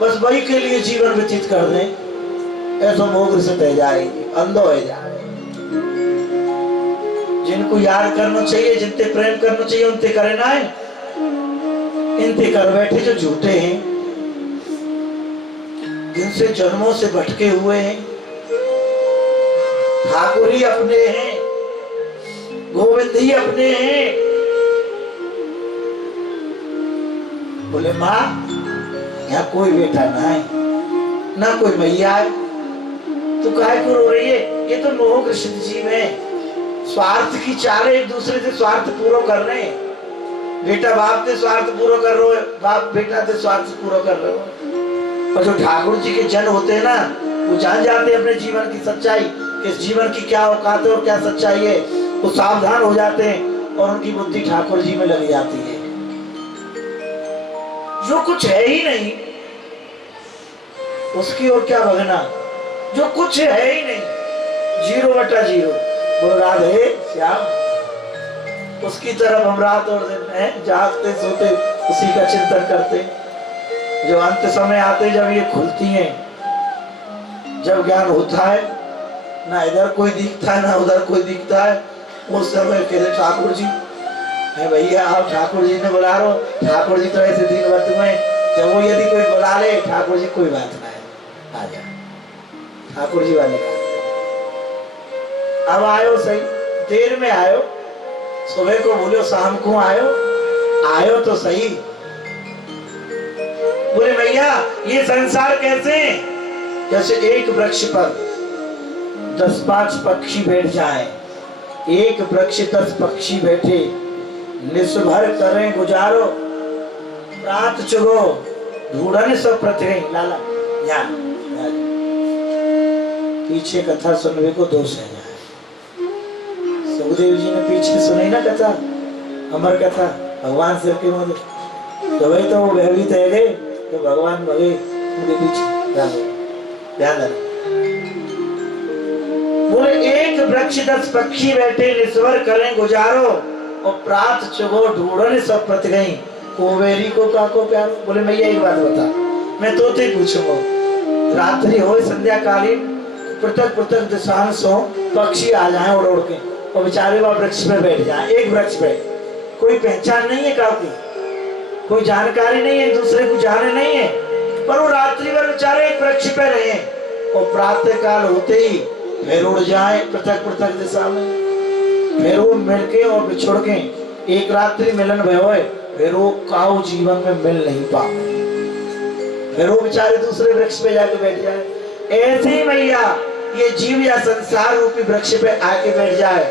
बस वही के लिए जीवन व्यतीत कर दें, ऐसा मोह से तय जाएगी, अंधो हो जाए। जिनको याद करना चाहिए, जिनते प्रेम करना चाहिए, उनते करे ना है, इनते कर बैठे जो झूठे हैं, जिनसे जन्मों से भटके हुए हैं। ठाकुर ही अपने हैं, गोविंद ही अपने हैं। बोले माँ यहाँ कोई बेटा ना है, ना कोई मैया है, तू काहे को रो रही है? ये तो मोह कृष्ण जीव है, स्वार्थ की चाले, एक दूसरे से स्वार्थ पूरा कर रहे हैं। बेटा बाप से स्वार्थ पूरा कर रहे हो, बाप बेटा से स्वार्थ पूरा कर रहे हो। और जो ठाकुर जी के जन होते हैं ना, वो जान जाते हैं अपने जीवन की सच्चाई, कि जीवन की क्या औकात है और क्या सच्चाई है, वो सावधान हो जाते हैं और उनकी बुद्धि ठाकुर जी में लग जाती है। जो कुछ है ही नहीं उसकी ओर क्या भगना, जो कुछ है ही नहीं, 0/0, वो राधे श्याम, उसकी तरफ हम रात और दिन में जागते सोते उसी का चिंतन करते। जो अंत समय आते, जब ये खुलती हैं, जब ज्ञान होता है, ना इधर कोई दिखता है ना उधर कोई दिखता है, उस समय कहते ठाकुर जी है भैया, आप ठाकुर जी ने बुला रो। ठाकुर जी तो ऐसे दिन वक्त में, जब वो यदि कोई बुला ले, ठाकुर जी कोई बात ना है, आ जा, ठाकुर जी वाले का अब आयो सही, देर में आयो, सुबह को बोलो शाम को आयो, आयो तो सही। बोले भैया ये संसार कैसे, जैसे एक वृक्ष पर 10-5 पक्षी बैठ जाएं, एक वृक्ष 10 पक्षी बैठे, निस्भर करें गुजारो, रात चुगो ढूंढने सब प्रति लाला, पीछे कथा सुनने को दोष है। सुखदेव जी ने पीछे सुनी ना कथा, अमर कथा, भगवान सिर के मुझे तो वही तो वो भयभीत है गए तो भगवान भगे उनके पीछे ध्यान देना। बोले एक वृक्ष 10 पक्षी बैठे निस्वर करें गुजारो और प्रात चुगो ढूंढने सब पत गई कोवेरी को काको प्यारो। बोले भैया एक बात बता, मैं तो ते पूछूंगा, रात्रि हो संध्या कालीन पृथक पृथक दिशाओं से पक्षी आ जाए उड़ उड़ के और बेचारे वहां वृक्ष पे बैठ जाए, एक वृक्ष पे, कोई पहचान नहीं है काकी, कोई जानकारी नहीं है, दूसरे को जाने नहीं है, पर वो रात्रि भर बेचारे एक वृक्ष पे रहे और प्रातः काल होते ही फिर उड़ जाए पृथक पृथक दिशा में, फिर वो मिलके और बिछुड़ के एक रात्रि मिलन भय, फिर वो काऊ जीवन में मिल नहीं पाए, फिर वो बेचारे दूसरे वृक्ष पे जाके बैठ जाए। ऐसे ही मैया ये जीव या संसार रूपी वृक्ष पे आके बैठ जाए,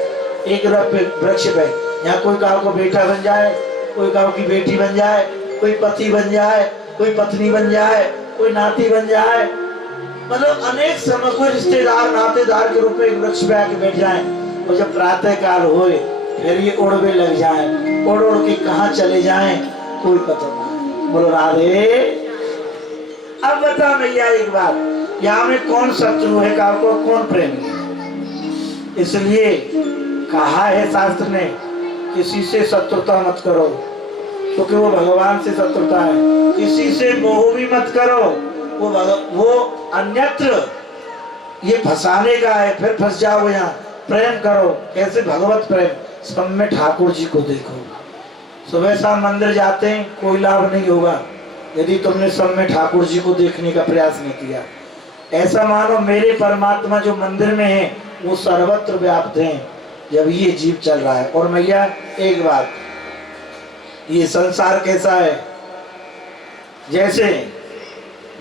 एक वृक्ष पे, यहाँ कोई काऊ को बेटा बन जाए, कोई काऊ की बेटी बन जाए, कोई पति बन जाए, कोई पत्नी बन जाए, कोई नाती बन जाए, मतलब अनेक समय कोई रिश्तेदार नातेदार के रूप में एक वृक्ष पे आके बैठ जाए और जब प्रातः काल होए फिर ये उड़वे लग जाए, उड़ उड़ के कहाँ चले जाए कोई पता नहीं। बोलो राधे। अब बता भैया एक बात, यहाँ में कौन शत्रु है काल को, कौन प्रेमी है? इसलिए कहा है शास्त्र ने किसी से शत्रुता मत करो क्योंकि वो भगवान से शत्रुता है, किसी से मोह भी मत करो, वो अन्यत्र ये फंसाने का है, फिर फंस जाओ। यहाँ प्रेम करो, कैसे भगवत प्रेम, सब में ठाकुर जी को देखो। सुबह शाम मंदिर जाते हैं कोई लाभ नहीं होगा यदि तुमने सब में ठाकुर जी को देखने का प्रयास नहीं किया। ऐसा मानो मेरे परमात्मा जो मंदिर में है वो सर्वत्र व्याप्त हैं जब ये जीव चल रहा है। और मैया एक बात, ये संसार कैसा है, जैसे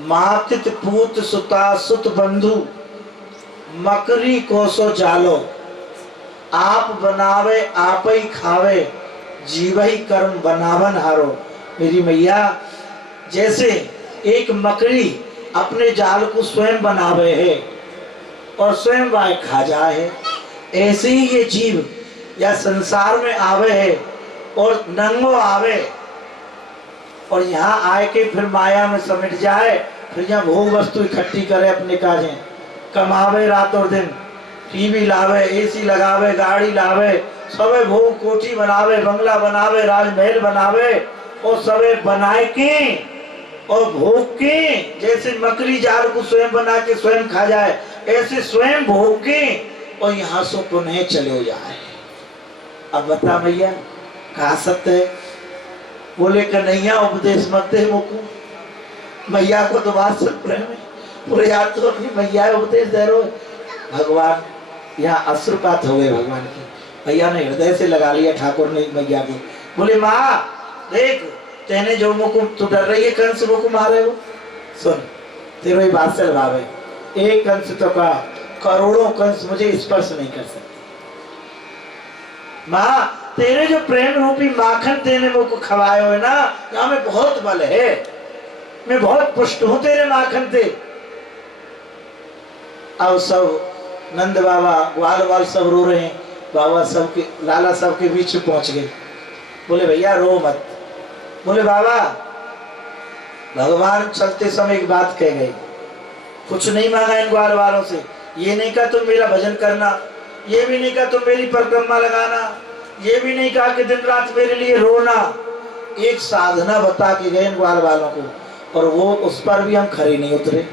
मातित पूत सुता सुत बंधु मकरी कोसो जालो, आप बनावे आप ही खावे जीवही कर्म बनावन हारो। मेरी मैया जैसे एक मकड़ी अपने जाल को स्वयं बनावे है और स्वयं वह खा जाए है, ऐसे ही ये जीव या संसार में आवे है और नंगो आवे और यहाँ आए के फिर माया में समिट जाए, फिर यहाँ भोग वस्तु इकट्ठी करे अपने काजें, कमावे रात और दिन, टीवी लावे, एसी लगावे, गाड़ी लावे, सबे भोग कोठी बनावे, बंगला बनावे, राजमहल बनावे और सबे बनाए के और भोग के, जैसे मकड़ी जाल को स्वयं बना के स्वयं खा जाए ऐसे स्वयं भोग के और यहाँ से पुनः चले जाए। अब बता भैया कहा सत्य है? बोले कन्हैया उपदेश मत दे मुझको, मैया को तो बात सब प्रेम है। बोले यार तो अपनी मैया उपदेश दे रहे। भगवान यहाँ अश्रुपात हो गए भगवान की, मैया ने हृदय से लगा लिया ठाकुर ने मैया को। बोले माँ देख तेने जो मुझको तू डर रही है कंस मुझको मारे हो, सुन तेरे ही बात से लगावे, एक कंस तो का करोड़ों कंस मुझे स्पर्श नहीं कर सकते। माँ तेरे जो प्रेम रूपी माखन तेने मुझको खवाए हो ना, यहाँ में बहुत बल है, मैं बहुत पुष्ट हूं तेरे माखन से। अब सब नंद बाबा ग्वाल वाल सब रो रहे हैं, बाबा सबके लाला सबके बीच में पहुंच गए। बोले भैया रो मत। बोले बाबा भगवान चलते समय एक बात कह गए, कुछ नहीं मांगा इन ग्वाल वालों से, ये नहीं कहा तुम मेरा भजन करना, ये भी नहीं कहा तुम मेरी परिक्रमा लगाना, ये भी नहीं कहा कि दिन रात मेरे लिए रोना, एक साधना बता के गए इन ग्वाल वालों को और वो उस पर भी हम खरे नहीं उतरे।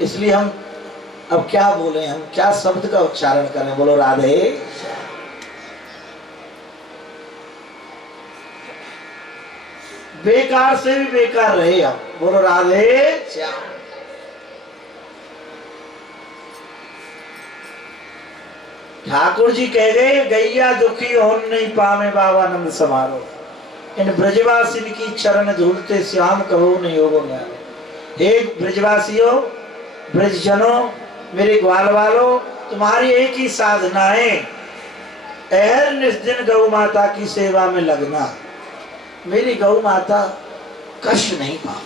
इसलिए हम अब क्या बोले, हम क्या शब्द का उच्चारण करें? बोलो राधे। बेकार से भी बेकार रहे हम, बोलो राधे श्याम। ठाकुर जी कह गए गैया दुखी हो नहीं पावे बाबा नंद समारो, इन ब्रजवासिन की चरण धूलते श्याम कहो नहीं होगो न्यारो। हे ब्रजवासियों, ब्रजजनों, मेरे ग्वाल वालों, तुम्हारी एक ही साधना है, अहर निस्दिन गौ माता की सेवा में लगना। मेरी गौ माता कष्ट नहीं पाओ।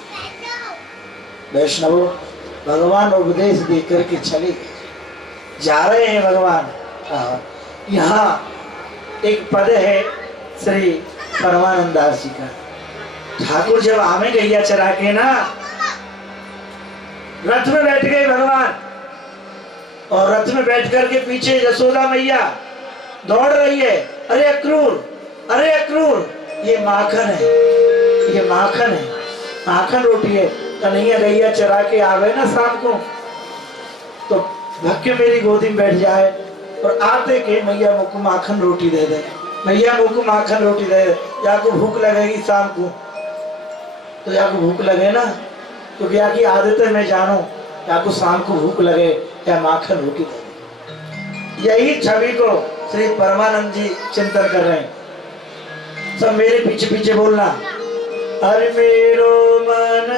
वैष्णवों भगवान उपदेश दे करके चले गए। जा रहे हैं भगवान। यहाँ एक पद है श्री परमानंद दास जी का। ठाकुर जब आमे गैया चरा के ना रथ में बैठ गए भगवान, और रथ में बैठ करके पीछे यशोदा मैया दौड़ रही है। अरे अक्रूर, अरे अक्रूर, ये माखन है, ये माखन है, माखन रोटी है। कन्हैया गैया चरा के आवे ना शाम को तो भक्के मेरी गोदी में बैठ जाए और आते के मैया मुझको माखन रोटी दे दे, मैया मुझको माखन रोटी दे दे। या को भूख लगेगी शाम को, तो या को भूख लगे ना, तो क्या की आदत है मैं जानू, या को शाम को भूख लगे या माखन रोटी दे दे। यही छवि को श्री परमानंद जी चिंतन कर रहे हैं। सब मेरे पीछे पीछे बोलना। अरे मेरो मन